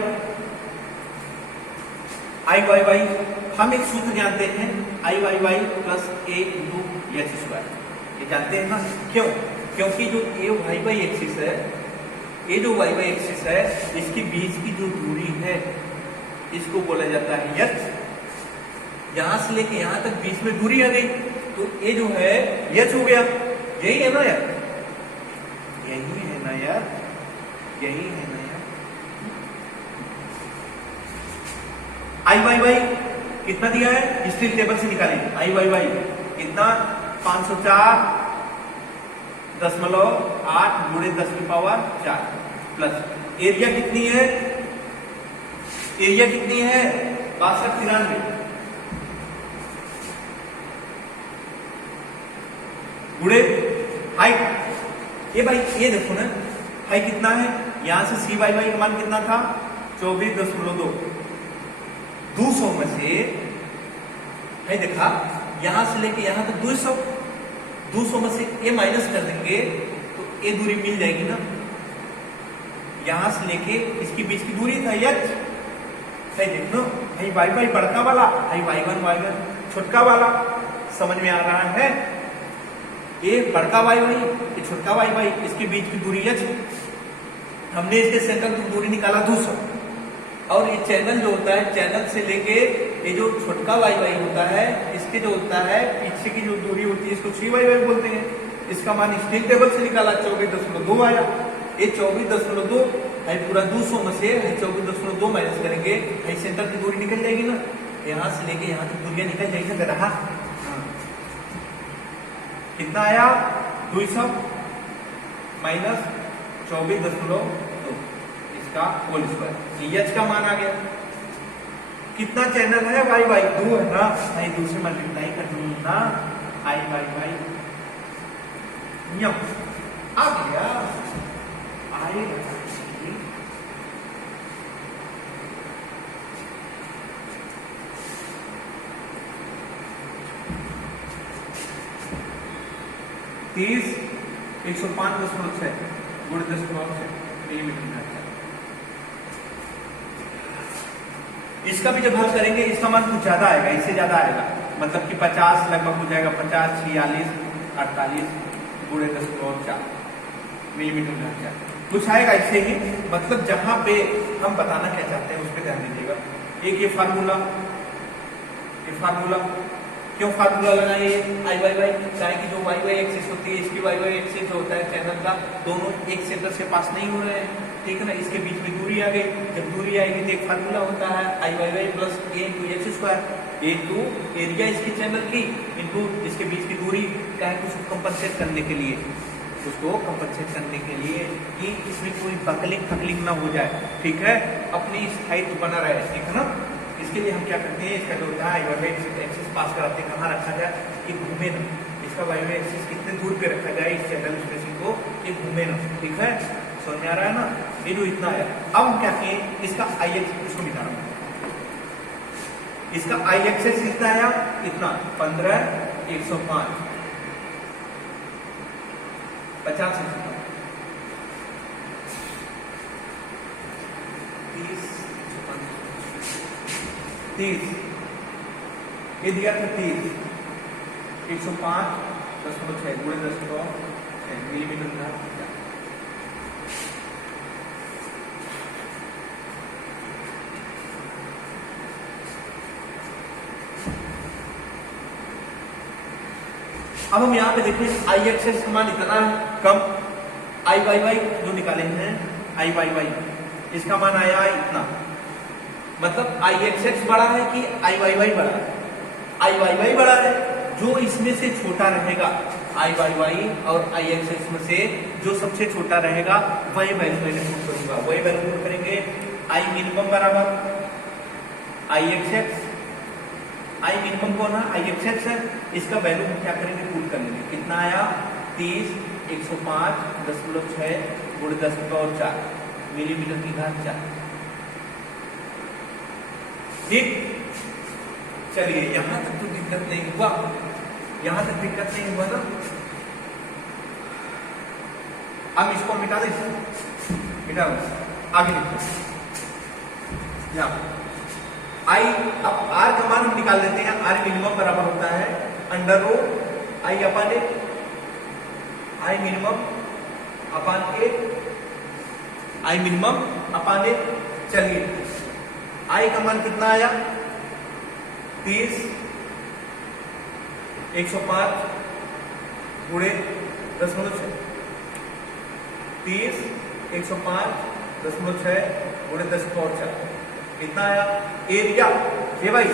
आई वाई वाई हम एक सूत्र जानते हैं, आई Y Y plus A into H square, ये जानते हैं ना, क्यों, क्योंकि जो ए वाई वाई एक्सिस है, ये जो वाई वाई एक्सिस है, इसके बीच की जो दूरी है इसको बोला जाता है एच। यहां से लेके यहां तक बीच में दूरी आ गई, तो ये जो है एच हो गया, यही है ना यार, यही है ना यार, यही है ना यार। आई वाई वाई कितना दिया है, स्टील टेबल से निकालेंगे। आई वाई वाई कितना 504.8 गुणे 10 की पावर 4 प्लस एरिया कितनी है, एरिया कितनी है 6293 गुणे हाइट, ये भाई ये देखो ना हाइट कितना है, यहां से सी वाई वाई का मान कितना था 24.2, 200 में से है देखा, यहां से लेके यहां तक 200 में से ये माइनस कर देंगे तो ये दूरी मिल जाएगी ना, यहां से लेके इसके बीच की दूरी था एच, है देख लो भाई वाई वाई बड़का वाला, भाई y1 छोटका वाला, समझ में आ रहा है, ये बड़का वाई वाई, ये छोटका वाई वाई, इसके बीच की दूरी एच, हमने इसके सेंटर की दूरी निकाला 200, और ये चैनल जो होता है, चैनल से लेके ये जो छोटका वाई वाई होता है, इसके जो होता है पीछे की जो दूरी होती है इसको सी वाई वाई बोलते हैं। इसका मान स्टील टेबल से निकाला 24.2 आया, ये 24.2 है, पूरा 200 में से 24.2 माइनस करेंगे, है सेंटर की दूरी निकल जाएगी ना, यहां से लेके यहां तक दूरियां निकल जाएगी ना, रहा कितना आया 200 माइनस 24.2, इसका होल स्क्वायर, एच का मान आ गया। कितना चैनल है वाई वाई 2 है ना, नहीं 2 से मल्टीप्लाई करनी ना, आई वाई वाई आ गया, आई 30 105.6 गुणे 10 मिलीमीटर। इसका भी जब हल करेंगे इसका मान कुछ ज्यादा आएगा, इससे ज्यादा आएगा, मतलब कि 50 लगभग हो जाएगा, 50, 46, 48 गुणे 10 मिलीमीटर कुछ आएगा इससे ही। मतलब जहां पे हम बताना क्या चाहते हैं उस पर ध्यान दीजिएगा। एक ये फार्मूला क्यों फार्मूला लगाए आई वाई वाई, चाहे कि जो वाई वाई एक्सिस होती है, इसकी वाई वाई एक्सिस जो होता है चैनल का, दोनों एक सेंटर से पास नहीं हो रहे हैं, ठीक है ना, इसके बीच में दूरी आ गई। जब दूरी आएगी तो एक फार्मूला होता है I Y Y plus A into X square, A two area इसकी चैनल की इंटू इसके बीच की दूरी का है, उसको कंपनसेट करने के लिए, उसको कंपनसेट करने के लिए कि इसमें कोई बकलिंग फकलिंग ना हो जाए, ठीक है, अपनी स्थायित्व बना रहे, ठीक है ना। इसके लिए हम क्या करते हैं, इसका जो होता है I Y y axis pass कराते हैं, कहाँ रखा जाए, ये घूमे ना, इसका वाई वाई एक्सिस कितने दूर पे रखा जाए इस चैनल स्पेसिंग को, ये घूमे ना, ठीक है, समझ में आ रहा है ना। ये जो इतना है, अब हम क्या किए, इसका आई एक्सिस इसको मिटा रहा हूं, इसका आई एक्सिस कितना आया, इतना 15 105 50 30 ये दिया था 30 105 10.6 गुणे 10 मिलीमीटर था। अब हम यहाँ पे देखिए आई एक्सेस मान इतना है कम, आई वाई वाई जो निकाले हैं आई वाई वाई इसका मान आया इतना, मतलब आई एक्स बड़ा है कि आई वाई वाई बड़ा है, आई वाई वाई बड़ा है, जो इसमें से छोटा रहेगा आई वाई वाई और आई एक्स में से जो सबसे छोटा रहेगा वही वैल्यू मैंने पुट करूंगा, वही वैल्यू पुट करेंगे। आई मिनिमम बराबर आई एक्स, आई मिनिमम कौन है आई एक्स है, इसका वैल्यू हम क्या करेंगे पुट कर लेंगे, कितना आया 30 105 10.6 गुणे 10⁴ मिलीमीटर की घात 4, ठीक। चलिए यहां तक तो दिक्कत नहीं हुआ, यहां तक दिक्कत नहीं हुआ ना। अब इसको मिटा दें, मिटा दो, आगे लिखो आई, अब आर का मान हम निकाल लेते हैं, आर मिनिमम बराबर होता है under root I upon A, I minimum upon A, I minimum upon A. चलिए आई का मान कितना आया 30 105 गुणे 10.6, 30 105 10.6 गुणे 10⁴ कितना आया एरिया। ये भाई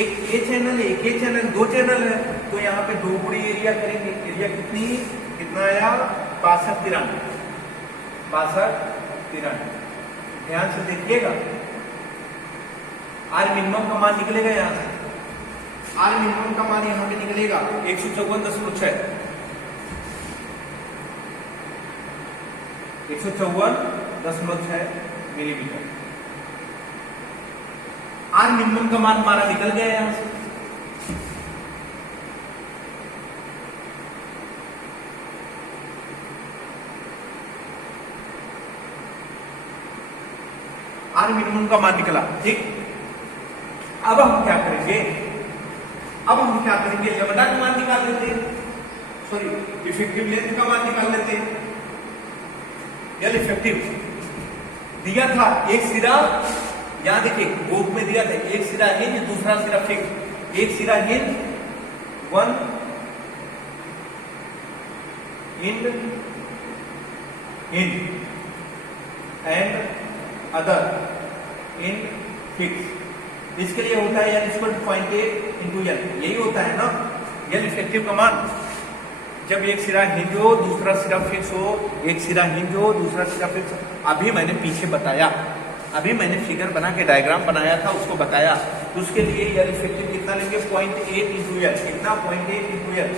एक ए चैनल है, एक ए चैनल, दो चैनल है, तो यहाँ पे 2 गुणे एरिया करेंगे, एरिया कितना आया 62 63। ध्यान से देखिएगा, आर मिनिमम का मान निकलेगा यहां से, आर मिनिमम का मान यहां पे निकलेगा 154.6 154.6 मिलीमीटर। आर मिनिमम का मान हमारा निकल गया यहां से, आर मिनिमम का मान निकला, ठीक। अब हम क्या करेंगे, लैम्डा का मान निकाल लेते हैं, सॉरी इफेक्टिव लेंथ का मान निकाल लेते हैं। यानी इफेक्टिव दिया था एक सिरा, यहां देखिए बुक में दिया था एक सिरा हिंज दूसरा सिरा फिक्स, एक सिरा hinge 1 hinge and other in fix, इसके लिए होता है L equal to 0.8 into L, यही होता है ना एल इफेक्टिव का मान। जब एक सिरा हिंज हो दूसरा सिरा फिक्स हो, एक सिरा हिंज हो दूसरा सिरा फिक्स हो, अभी मैंने पीछे बताया, अभी मैंने फिगर बना के डायग्राम बनाया था उसको बताया, तो उसके लिए एल इफेक्टिव कितना लेंगे 0.8 इंटू एल, कितना 0.8 इंटू एल,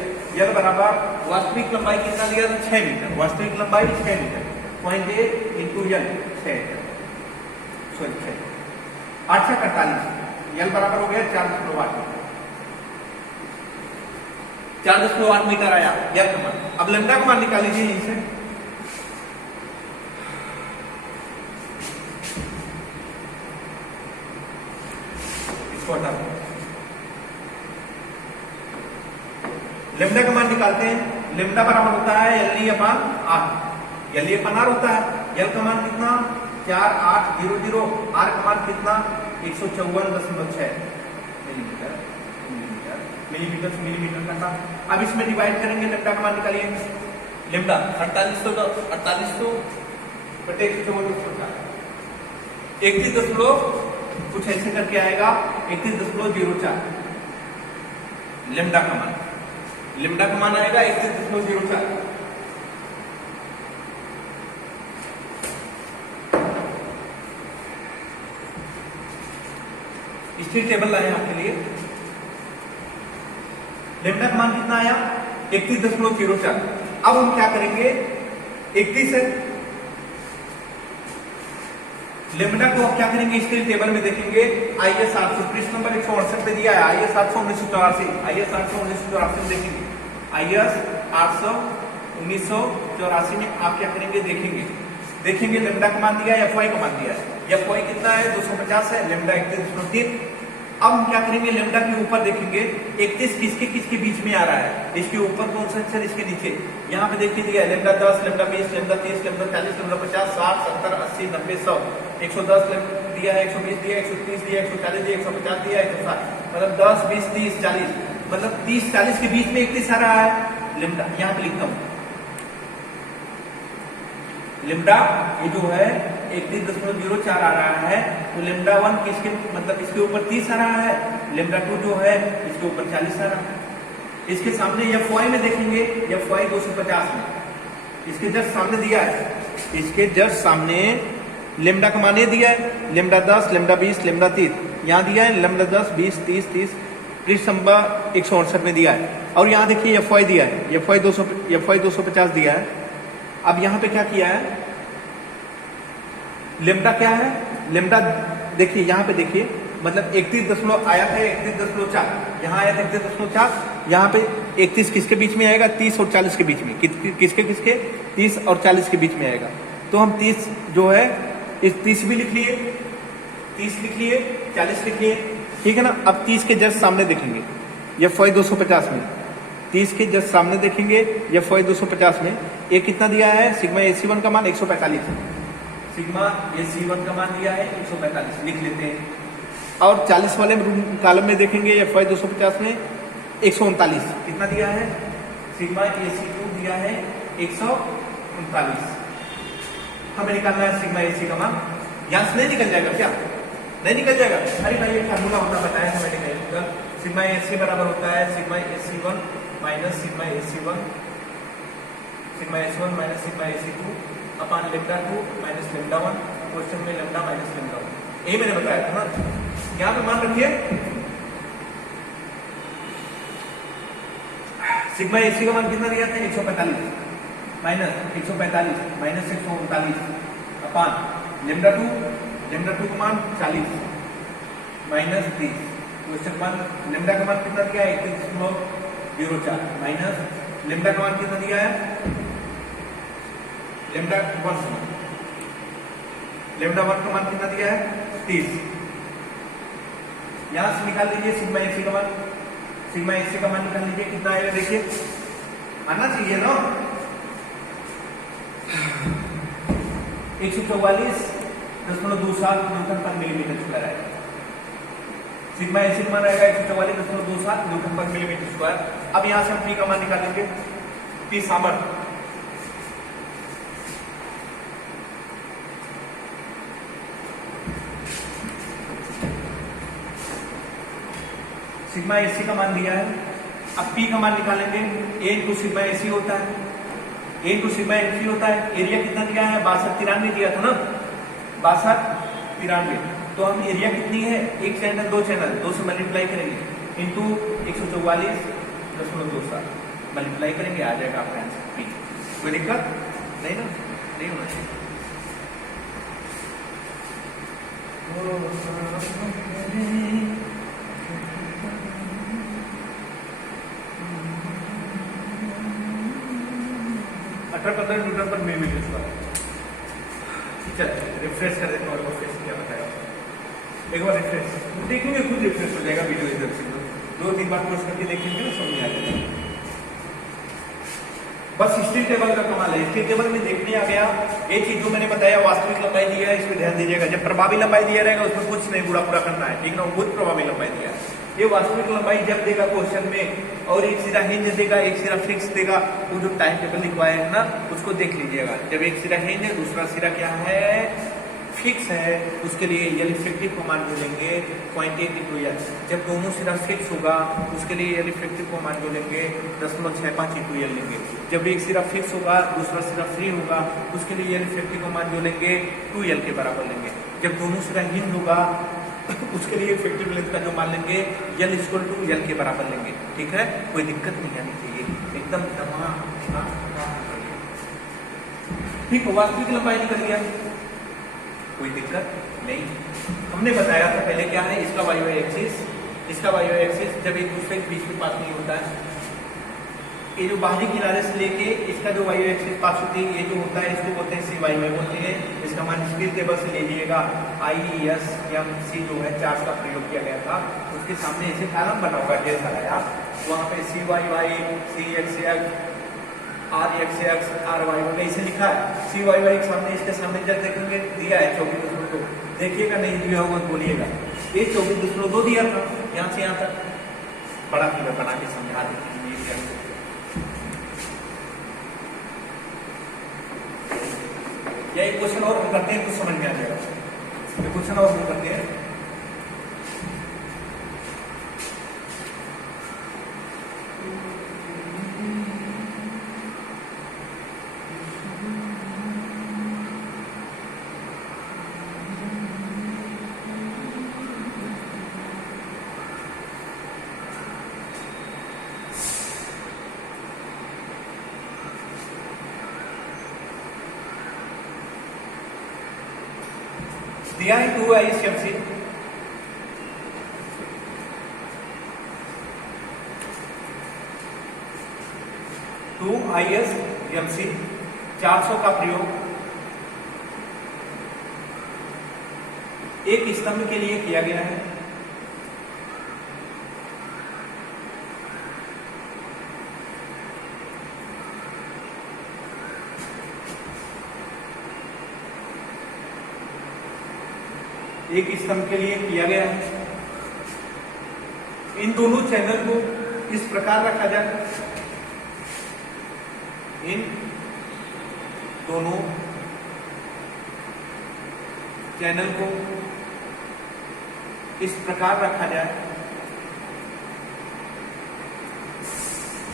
एल बराबर वास्तविक लंबाई कितना लिया था 6 मीटर, वास्तविक लंबाई 6 metre, 0.8 into L 6 metre, 848 L बराबर हो गया 4.8 मीटर आया एल का मान। अब लैम्डा का मान निकाल लीजिए यहीं से, इसको हटा दो, लैम्डा का मान निकालते हैं। लैम्डा बराबर होता है L E upon R, L E upon R होता है, एल का मान कितना 4800, आर का मान कितना 154.6 मिलीमीटर, मिलीमीटर से मिलीमीटर का था। अब इसमें डिवाइड करेंगे, लैम्डा का मान निकालिए, लैम्डा 48 तो बटे 154 31 कुछ ऐसे करके आएगा 31.04 लेमडा का मान आएगा 31.04। स्टील टेबल लाए आपके लिए। लेमडा का मान कितना आया 31.04। अब हम क्या करेंगे 31 है लेमडा को अब क्या करेंगे स्टील टेबल में देखेंगे IS 800 पृष्ठ नंबर 168 पे दिया है IS 800 1984 में देखेंगे IS 800 1984 में आप क्या करेंगे देखेंगे लेमडा का मान दिया है FY का मान दिया है FY कितना है 250 है लेमडा 31.3। अब हम क्या करेंगे लेमडा के ऊपर देखेंगे 31 किसके बीच में आ रहा है इसके ऊपर कौन सा अक्षर इसके नीचे यहाँ पे देखिए दिया है lambda 10 lambda 20 lambda 30 lambda 40 lambda 50 60 70 80 90 100 110 दिया है 120 दिया 130 दिया 140 दिया 150 दिया 160 मतलब 10 20 30 40 मतलब 30 40 के बीच में 31 आ रहा है लेमडा। यहाँ पे लिखता हूँ लेमडा ये जो है 31.04 आ रहा है तो लेमडा 1 किसके मतलब इसके ऊपर 30 आ रहा है लेमडा 2 जो है इसके ऊपर 40 आ रहा है। इसके सामने FY में देखेंगे FY 250 में इसके जस्ट सामने दिया है इसके जस्ट सामने लेमडा का मान दिया है लेमडा 10 लेमडा 20 लेमडा 30 यहाँ दिया है लेमडा 10 20 30 30 पृष्ठ नंबर 168 में दिया है और यहाँ देखिए FY दिया है FY 250 दिया है। अब यहाँ पे क्या किया है लेमडा क्या है लेमडा देखिए यहाँ पे देखिए मतलब 31 आया था 31.4 यहाँ आया था 31.4 यहाँ पे 31 किसके बीच में आएगा 30 और 40 के बीच में किसके 30 और 40 के बीच में आएगा तो हम 30 जो है इस 30 भी लिख लिए 30 लिख लिए 40 लिख लिए ठीक है ना। अब 30 के जस्ट सामने देखेंगे FY 250 में 30 के जस्ट सामने देखेंगे FY 250 में ये कितना दिया है सिग्मा AC1 का मान 145 सिग्मा AC1 का मान दिया है 145 लिख लेते हैं और 40 वाले कॉलम में देखेंगे FY 250 में 139 कितना दिया है सिग्मा AC2 दिया है 139। हमें निकालना है सिग्मा AC का मान यहाँ से नहीं निकल जाएगा क्या नहीं निकल जाएगा अरे भाई ये फार्मूला होता बताया था मैंने कहीं सिग्मा AC बराबर होता है sigma AC1 minus sigma AC1 minus sigma AC2 अपान लेमडा 2 माइनस लेमडा 1 क्वेश्चन में लेमडा माइनस लेमडा 1 यही मैंने बताया था ना। यहाँ पे मान रखिए सिग्मा AC का मान कितना दिया था 145 माइनस 145 माइनस 139 अपान लेमडा 2 का मान 40 माइनस 30 क्वेश्चन मान लेमडा का मान कितना दिया है 31.04 माइनस लेमडा का मान कितना दिया है लेमडा 1 का मान कितना दिया है 30। यहां से निकाल लीजिए सिग्मा AC का मान निकाल लीजिए कितना आएगा देखिए आना चाहिए ना 144.27 न्यूटन पर मिलीमीटर स्क्वायर आएगा सिग्मा AC का मान आएगा 144.27 न्यूटन पर मिलीमीटर स्क्वायर। अब यहां से हम P का मान निकालेंगे P सामर्थ्य सिग्मा AC का मान दिया है अब P का मान निकालेंगे A इंटू सिग्मा AC होता है A इंटू सिग्मा AC होता है एरिया कितना दिया है 6293 दिया था ना 6293 तो हम एरिया कितनी है एक चैनल दो चैनल 2 से मल्टीप्लाई करेंगे इंटू 144.27 मल्टीप्लाई करेंगे आ जाएगा आपका आंसर P। कोई दिक्कत नहीं ना नहीं होना चाहिए। 18-15 न्यूटन पर मिलीमीटर स्क्वायर। चलिए रिफ्रेश कर देते हैं और रिफ्रेश क्या बताया एक बार रिफ्रेश देखेंगे खुद रिफ्रेश हो जाएगा वीडियो इधर से 2-3 बार कोर्स करके देखेंगे ना समझ में आ जाएगा। बस स्टील टेबल का कमाल है स्टील टेबल में देखने आ गया ये चीज जो मैंने बताया वास्तविक लंबाई दिया है इसमें ध्यान दीजिएगा जब प्रभावी लंबाई दिया रहेगा उसमें कुछ नहीं पूरा करना है ठीक ना बहुत प्रभावी लंबाई दिया है ये वास्तविक लंबाई जब देगा क्वेश्चन में और एक सिरा हिंज देगा, एक सिरा फिक्स देगा, वो जो टाइम टेबल लिखवाया है ना उसको देख लीजिएगा। जब एक सिरा हिंज है, दूसरा सिरा क्या है, फिक्स है, उसके लिए यल इफेक्टिव को मान जो लेंगे 0.8 इंटू यल। जब दोनों सिरा फिक्स होगा उसके लिए यल इफेक्टिव को मान जो लेंगे 0.65 इंटू यल लेंगे। जब एक सिरा फिक्स होगा, दूसरा सिरा फ्री होगा, उसके लिए यल इफेक्टिव को मान जो लेंगे 2 यल के बराबर लेंगे। जब दोनों सिरा हिंज होगा उसके लिए इफेक्टिव लेंथ का जो मान लेंगे यल इक्वल टू यल के बराबर लेंगे। ठीक है, कोई दिक्कत नहीं आनी चाहिए, एकदम ठीक। वास्तविक लंबाई निकल गया, कोई दिक्कत नहीं। हमने बताया था पहले क्या है, इसका वाई वाई एक्सिस, इसका वाई वाई एक्सिस जब एक दूसरे के बीच में पास नहीं होता है, ये जो बाहरी किनारे से लेके इसका जो वाई वाई एक्सिस पास होती है, ये जो होता है इसको बोलते हैं सी वाई वाई बोलते हैं। इसका मान स्पीड टेबल से लीजिएगा, IES/MC जो है चार्ज का प्रयोग किया गया था, उसके सामने ऐसे कॉलम बना हुआ ढेर सारा, वहाँ पे CYY, CXX, RXX, RYY ऐसे लिखा है। CYY के सामने, इसके सामने जब देखेंगे दिया है 24.2, देखिएगा नहीं दिया होगा तो बोलिएगा। ये 24.2 दिया था, यहाँ से यहाँ तक बड़ा फिगर बना के समझा देते। या एक क्वेश्चन और हम करते हैं तो समझ में आ जाएगा। ये क्वेश्चन और हम करते हैं, दिया है 2ISMC, टू ISMC 400 का प्रयोग एक स्तंभ के लिए किया गया है। एक स्तंभ के लिए किया गया है। इन दोनों चैनल को इस प्रकार रखा जाए, इन दोनों चैनल को इस प्रकार रखा जाए,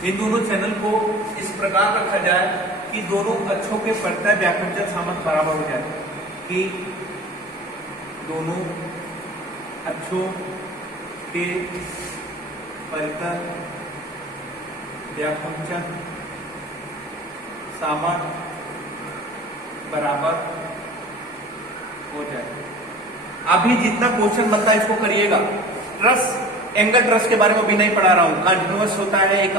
इन दोनों चैनल को इस प्रकार रखा जाए कि दोनों अक्षों के परितः व्याकुंचन सामर्थ्य बराबर हो जाए, कि दोनों अक्षों के परितः व्याकुंचन सामर्थ्य बराबर हो जाए। अभी जितना क्वेश्चन बनता है इसको करिएगा। ट्रस, एंगल ट्रस के बारे में अभी नहीं पढ़ा रहा हूँ। कंटिन्यूअस होता है, एक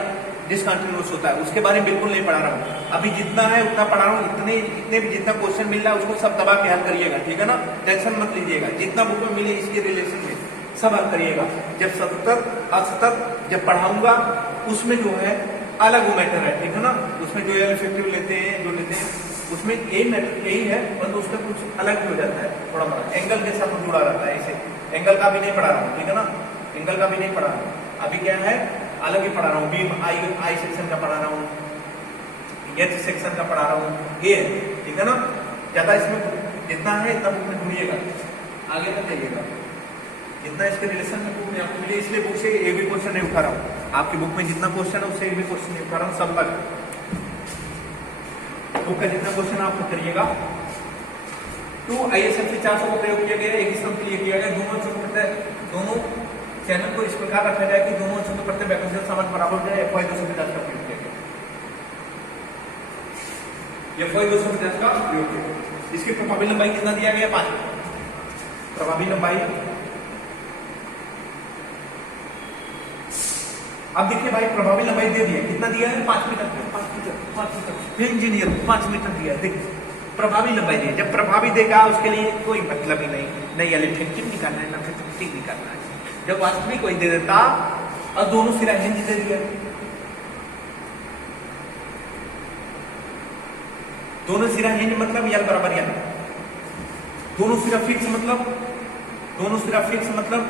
डिसकंटिन्यूअस होता है, उसके बारे में बिल्कुल नहीं पढ़ा रहा हूँ। अभी जितना है उतना पढ़ा रहा हूँ। इतने भी जितना क्वेश्चन मिल रहा है उसको सब दबा के हल करिएगा, ठीक है ना, टेंशन मत लीजिएगा। जितना बुक में मिले इसके रिलेशन में सब हल करिएगा। जब 70, 78 जब पढ़ाऊंगा उसमें जो है अलग वो मैटर है, ठीक है ना, उसमें जो इफेक्टिव लेते हैं, जो लेते हैं उसमें यही मैटर यही है, परंतु उसका कुछ अलग भी हो जाता है, थोड़ा बड़ा एंगल के साथ जुड़ा रहता है। इसे एंगल का भी नहीं पढ़ा रहा हूँ, ठीक है ना, एंगल का भी नहीं पढ़ा रहा हूँ। अभी क्या है, अलग ही पढ़ा रहा हूँ। बीम आई सेक्शन का पढ़ा रहा हूँ, एच सेक्शन का पढ़ा रहा हूँ, ये ठीक है ना। ज्यादा इसमें जितना है इतना बुक में ढूंढिएगा, आगे तक जाइएगा। जितना इसके रिलेशन में बुक में आपको मिले, इसलिए बुक से एक भी क्वेश्चन नहीं उठा रहा हूँ। आपकी बुक में जितना क्वेश्चन है उससे एक भी क्वेश्चन नहीं उठा रहा हूँ, सब लग बुक का जितना क्वेश्चन आपको करिएगा। 2ISMC 400 का प्रयोग किया गया, एक स्तंभ के लिए किया गया। दोनों चैनल को इस प्रकार रखा जाए कि दोनों अक्षों के प्रत्येक व्याकुंचन सामर्थ्य बराबर हो जाए। FY 250 का प्रयोग किया गया, FY 250 का प्रयोग किया गया। इसकी प्रभावी लंबाई कितना दिया गया, 5 मीटर। प्रभावी लंबाई अब देखिए भाई, प्रभावी लंबाई दे दिया, कितना दिया है, 5 मीटर। 5 मीटर इंजीनियर 5 मीटर दिया है। देखिए प्रभावी लंबाई दी, जब प्रभावी देगा उसके लिए कोई मतलब ही नहीं इफेक्टिव निकालना है, ना इफेक्टिव निकालना है। जब वास्तविक कोई दे देता और दोनों सिरा हिंज दे दिया, दोनों सिरा हिंज मतलब यल बराबर यल, दोनों सिरा फिक्स मतलब दोनों सिरा फिक्स मतलब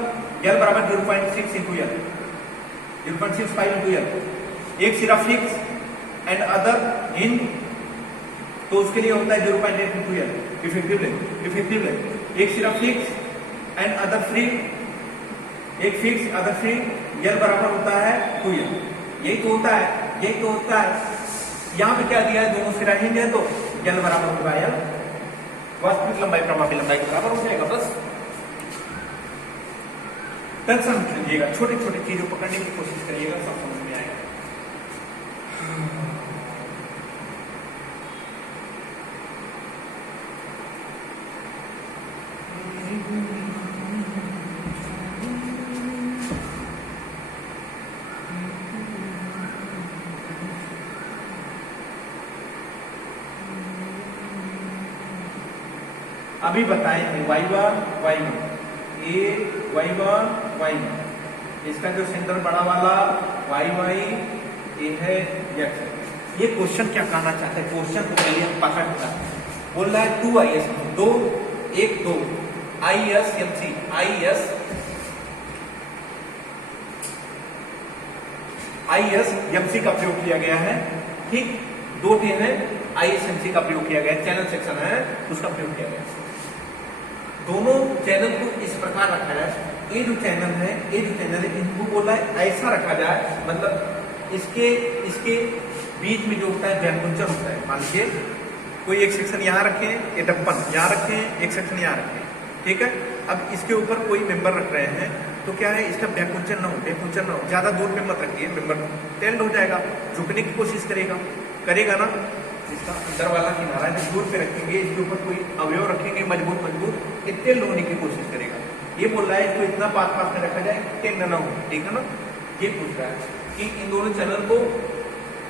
L बराबर 0.6 इंटू एल, 0.65 इंटू एल। एक सिरा फिक्स एंड अदर इन, तो उसके लिए होता है 0.8 इंटू एल इफेक्टिव लेंथ। एक सिरा फिक्स एंड अदर फ्री, एक फिक्स अदर फ्री, एल बराबर होता है 2l। यही तो होता है। यहाँ पे क्या दिया है, दोनों सिरा हिंज है तो एल बराबर होगा एल, वास्तविक लंबाई प्रभावी लंबाई के बराबर हो जाएगा। बस टेंशन मत लीजिएगा, छोटी छोटी चीजों पकड़ने की कोशिश करिएगा, सब समझ में आएगा। अभी बताए हैं y1 y1 a y1 y1, इसका जो सेंटर बड़ा वाला y ये है x। ये क्वेश्चन क्या कहना चाहता है, क्वेश्चन को पहले हम पकड़ना है। बोल रहा है 2is, 2 1 2 ISMC, ISMC का प्रयोग किया गया है। ठीक, 2 टे है, ISMC का प्रयोग किया गया है, चैनल सेक्शन है उसका प्रयोग किया गया है। दोनों चैनल को इस प्रकार रखा जाए, ये जो चैनल है इनको बोला है ऐसा रखा जाए, मतलब इसके बीच में जो होता है व्यंकुंचन होता है। मान लीजिए कोई एक सेक्शन यहाँ रखे, ये डप्पन यहाँ रखे, एक सेक्शन यहाँ रखे, ठीक है। अब इसके ऊपर कोई मेंबर रख रहे हैं तो क्या है, इसका व्याकुंचन ना हो, ज्यादा दूर पे मत रखिए, मेंबर टेल्ड हो जाएगा, झुकने की कोशिश करेगा ना। इसका अंदर वाला किनारा जब दूर पे रखेंगे, इसके ऊपर कोई अवयव रखेंगे मजबूत, ये टेल्ड होने की कोशिश करेगा। ये बोल रहा है इसको इतना पास में रखा जाए टेल्ड ना हो, ठीक है ना। ये पूछ रहा है कि इन दोनों चैनल को,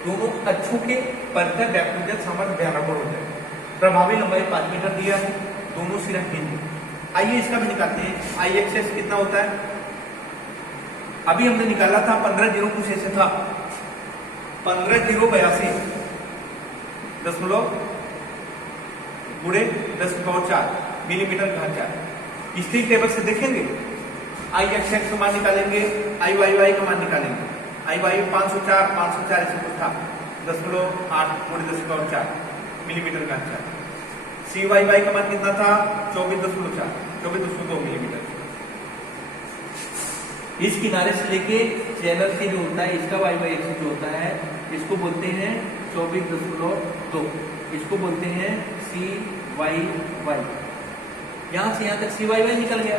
दोनों अक्षों के परतः व्याकुंचन सामर्थ्य बराबर हो जाए। प्रभावी लंबाई 5 मीटर दिया है, दोनों सिरा हिंज। आइए इसका भी निकालते हैं। IXS कितना होता है, अभी हमने निकाला था 15 जीरो कुछ ऐसे था, 15,082 दशमलव गुणे 10⁴ मिलीमीटर घन 4। स्टील टेबल से देखेंगे, IXX का मान निकालेंगे, IYY का मान निकालेंगे। IY 504 ऐसे कुछ था, 0.8 गुणे 10⁴ मिलीमीटर घन 4। CYY का मान कितना था, 24.2 मिलीमीटर। इस किनारे से लेके चैनल से जो होता है, इसका YY एक्सिस जो होता है, इसको बोलते हैं 24.2, इसको बोलते हैं CYY। यहाँ से यहाँ तक CYY निकल गया,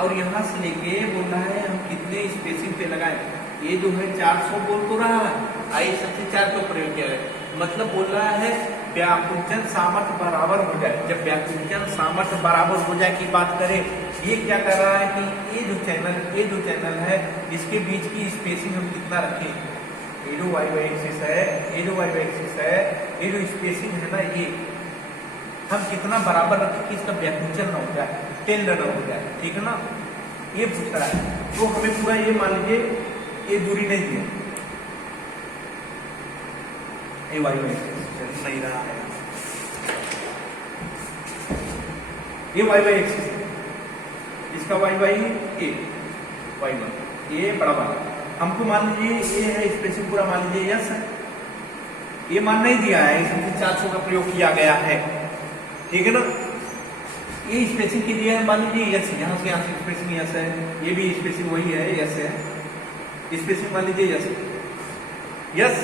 और यहाँ से लेके बोल रहा है हम कितने स्पेसिंग पे लगाए। ये जो है 400 बोल तो रहा है, ISMC 4 को प्रयोग किया है, मतलब बोल रहा है व्याकुंचन सामर्थ्य बराबर हो जाए। जब व्याकुंचन सामर्थ्य बराबर हो जाए की बात करें, ये क्या कर रहा है कि ये जो चैनल है इसके बीच की स्पेसिंग हम कितना रखें। ये जो YY एक्सिस है, ये जो स्पेसिंग है ना, ये हम कितना बराबर रखें कि इसका व्याकुंचन ना हो जाए, टेल्ड ना हो जाए, ठीक है ना। ये पूछ रहा है, तो हमें पूरा ये मान लीजिए ये दूरी नहीं दी, ये YY एक्सिस नहीं रहा है, ये YY एक्सिस है, इसका YY ये बड़ा वाला हमको मान लीजिए ये है स्पेसिंग पूरा मान लीजिए यस है, ये मान नहीं दिया है, इसमें 400 का प्रयोग किया गया है, ठीक है ना। ये स्पेसिंग के लिए मान लीजिए यस, यहाँ से स्पेसिंग यस है, ये भी स्पेसिंग वही है, यस है, स्पेसिंग मान लीजिए यस,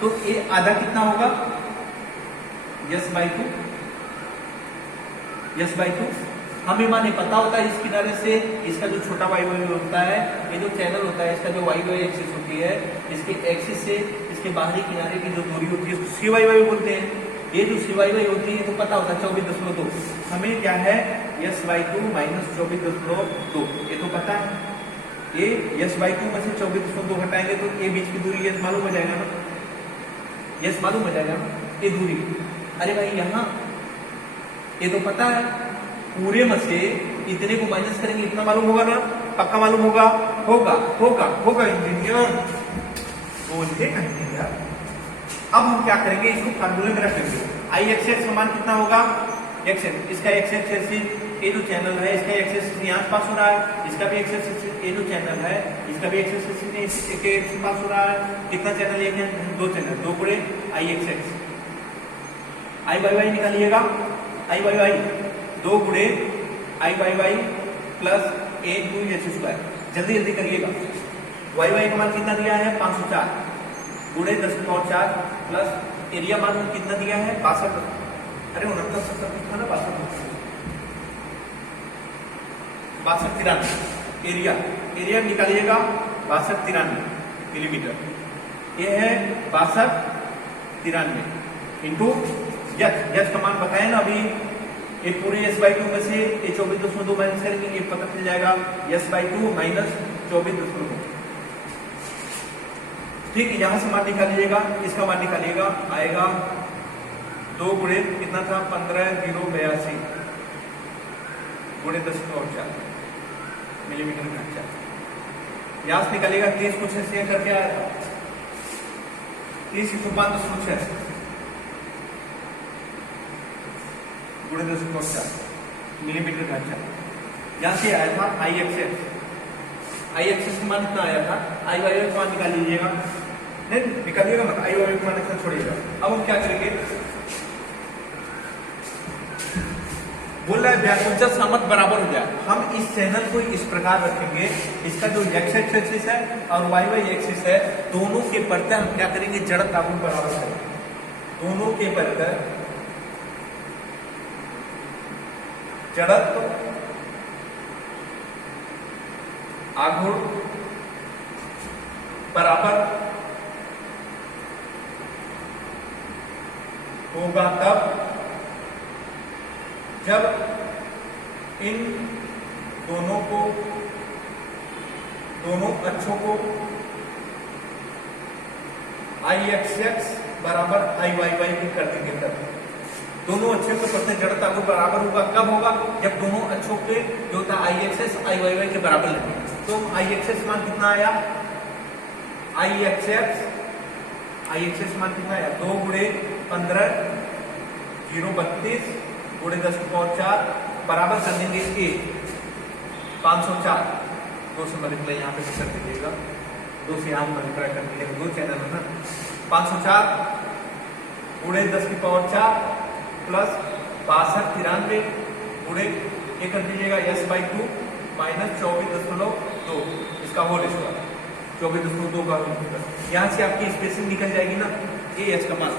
तो ये आधा कितना होगा, यस/2। हमें माने पता होता है इस किनारे से इसका जो छोटा YY होता है, ये जो चैनल होता है इसका जो YY एक्सिस होती है, इसके एक्सिस से इसके बाहरी किनारे की जो दूरी होती है उसको CYY बोलते हैं। ये जो CYY होती है तो पता होता है 24.2, हमें क्या है यस/2 माइनस 24.2, ये तो पता है। ये यस/2 में से 24.2 हटाएंगे तो ये बीच की दूरी यस मालूम हो जाएगा ना, यस मालूम हो जाएगा ना, ये दूरी। अरे भाई यहाँ ये तो पता है, पूरे में से इतने को माइनस करेंगे इतना मालूम होगा ना, पक्का मालूम होगा इंजीनियर, बोलते कहेंगे यार। अब हम क्या करेंगे, इसको फार्मूले में रख लेंगे। IXX का मान कितना होगा, XX, इसका XX ये जो चैनल है इसका एक्स एक्सिस यहाँ से पास हो रहा है, इसका भी एक्स एक्सिस, ये जो चैनल है इसका भी एक्स एक्सिस के पास हो रहा है। कितना चैनल एक है? दो चैनल, 2 गुणे I X X, I Y Y निकालिएगा, आई वाई वाई 2 गुणे I Y Y plus A two H square. जल्दी जल्दी करिएगा। वाई वाई का मान कितना दिया है? 504 गुणे 10⁴ प्लस एरिया मान कितना दिया है? 62, अरे 69 था ना, 62 एरिया, एरिया निकालिएगा 62 मिलीमीटर, ये है 62 इंटू यच का मान बताए ना अभी, ये पूरे s/2 में से ये 24.2 माइनस करेंगे, ये पता चल जाएगा s/2 माइनस 24.2। ठीक है, यहां से मान निकालिएगा, इसका मान निकालिएगा, आएगा 2 गुणे कितना था? 15,082 गुणे 10⁴ मिलीमीटर का। यहां से निकालिएगा 30 कुछ ऐसे करके आएगा, 30 × 5.6 गुणे 10⁴ मिलीमीटर का। यहां से आया था आई एक्सेस मान कितना आया था? आई वाई का मान निकाल लीजिएगा, नहीं निकालिएगा मत, आई वाई का मान छोड़िएगा। अब हम क्या करेंगे? बोल रहा है व्याकुलता सामत बराबर हो जाए। हम इस चैनल को इस प्रकार रखेंगे, इसका जो एक्स एक्सिस है और वाई वाई एक्सिस है, दोनों के परत हम क्या करेंगे? जड़त्व आघूर्ण बराबर करेंगे। दोनों के परत जड़त्व आघूर्ण बराबर होगा तब जब इन दोनों अक्षों को आई एक्स एक्स बराबर आई वाई वाई की कर देंगे। तब दोनों अक्षों के प्रति जड़त्व आघूर्ण बराबर होगा। कब होगा? जब दोनों अक्षों के जो था आई X X I Y Y के बराबर लगेंगे। तो आई एक्स एक्स मान कितना आया? आई एक्स एक्स मान कितना आया? 2 गुणे 15 032 गुणे 10⁴ बराबर कर देंगे इसके 504। 2 से मल्टीप्लाई यहाँ पे कर दीजिएगा, 2 से यहाँ मल्टीप्लाई कर दीजिएगा, 2 चैनल है ना। 504 गुणे 10⁴ प्लस 62 गुणे ये कर दीजिएगा s/2 माइनस 24.2, इसका होल स्क्वायर 24.2 का। यहाँ से आपकी स्पेसिंग निकल जाएगी ना, ये h का मान।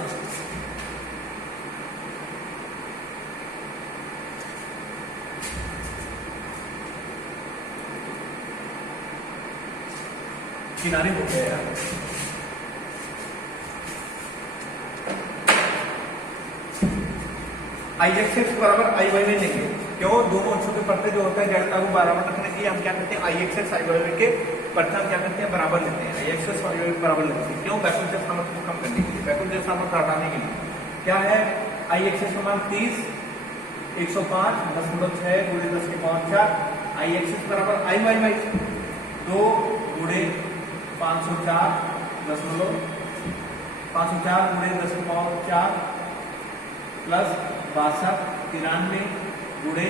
किनारे हो गया यार। आई एक्स एक्स बराबर आई वाई वाई लेंगे, क्यों? दोनों अक्षों के परते जो होता है जड़ता को बराबर रखने के लिए हम क्या करते हैं? आई X X I Y Y के परते हम क्या करते हैं? बराबर लेते हैं। आई एक्स एक्स आई वाई बराबर लेते हैं, क्यों? वैकुलता सामर्थ्य को कम करने के लिए, वैकुलता सामर्थ्य हटाने के लिए। क्या है? आई एक्स एक्स का मान 30 105.6 गुणे 10⁴ आई एक्स एक्स बराबर आई वाई वाई 2 गुणे 504 गुणे 10⁴ प्लस 62 गुणे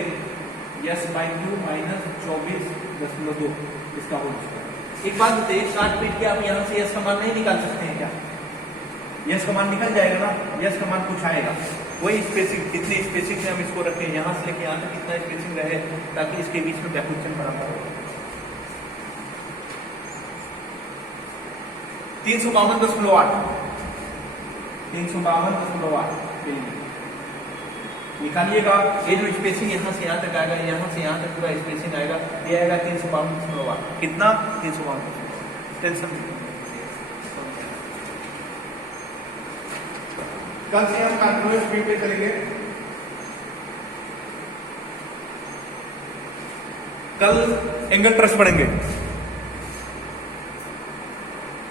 s/2 माइनस 24.2, इसका होल स्क्वायर। एक बात बताइए, काट पीट के आप यहाँ से यस का मान नहीं निकाल सकते हैं क्या? यस का मान निकल जाएगा ना, यस का मान कुछ आएगा। वही स्पेसिंग, कितने स्पेसिंग से हम इसको रखें, यहाँ से लेके यहाँ तक कितना स्पेसिंग रहे, ताकि इसके बीच में व्याकुलचन बराबर हो। 352.8 निकालिएगा। ये जो स्पेसिंग यहाँ से यहाँ तक आएगा, यहाँ से यहाँ तक पूरा स्पेसिंग आएगा, ये आएगा 352.8। कितना? 352। टेंशन कल से हम कंट्रोल स्पीड पे चलेंगे। कल एंगल ट्रेस पढ़ेंगे।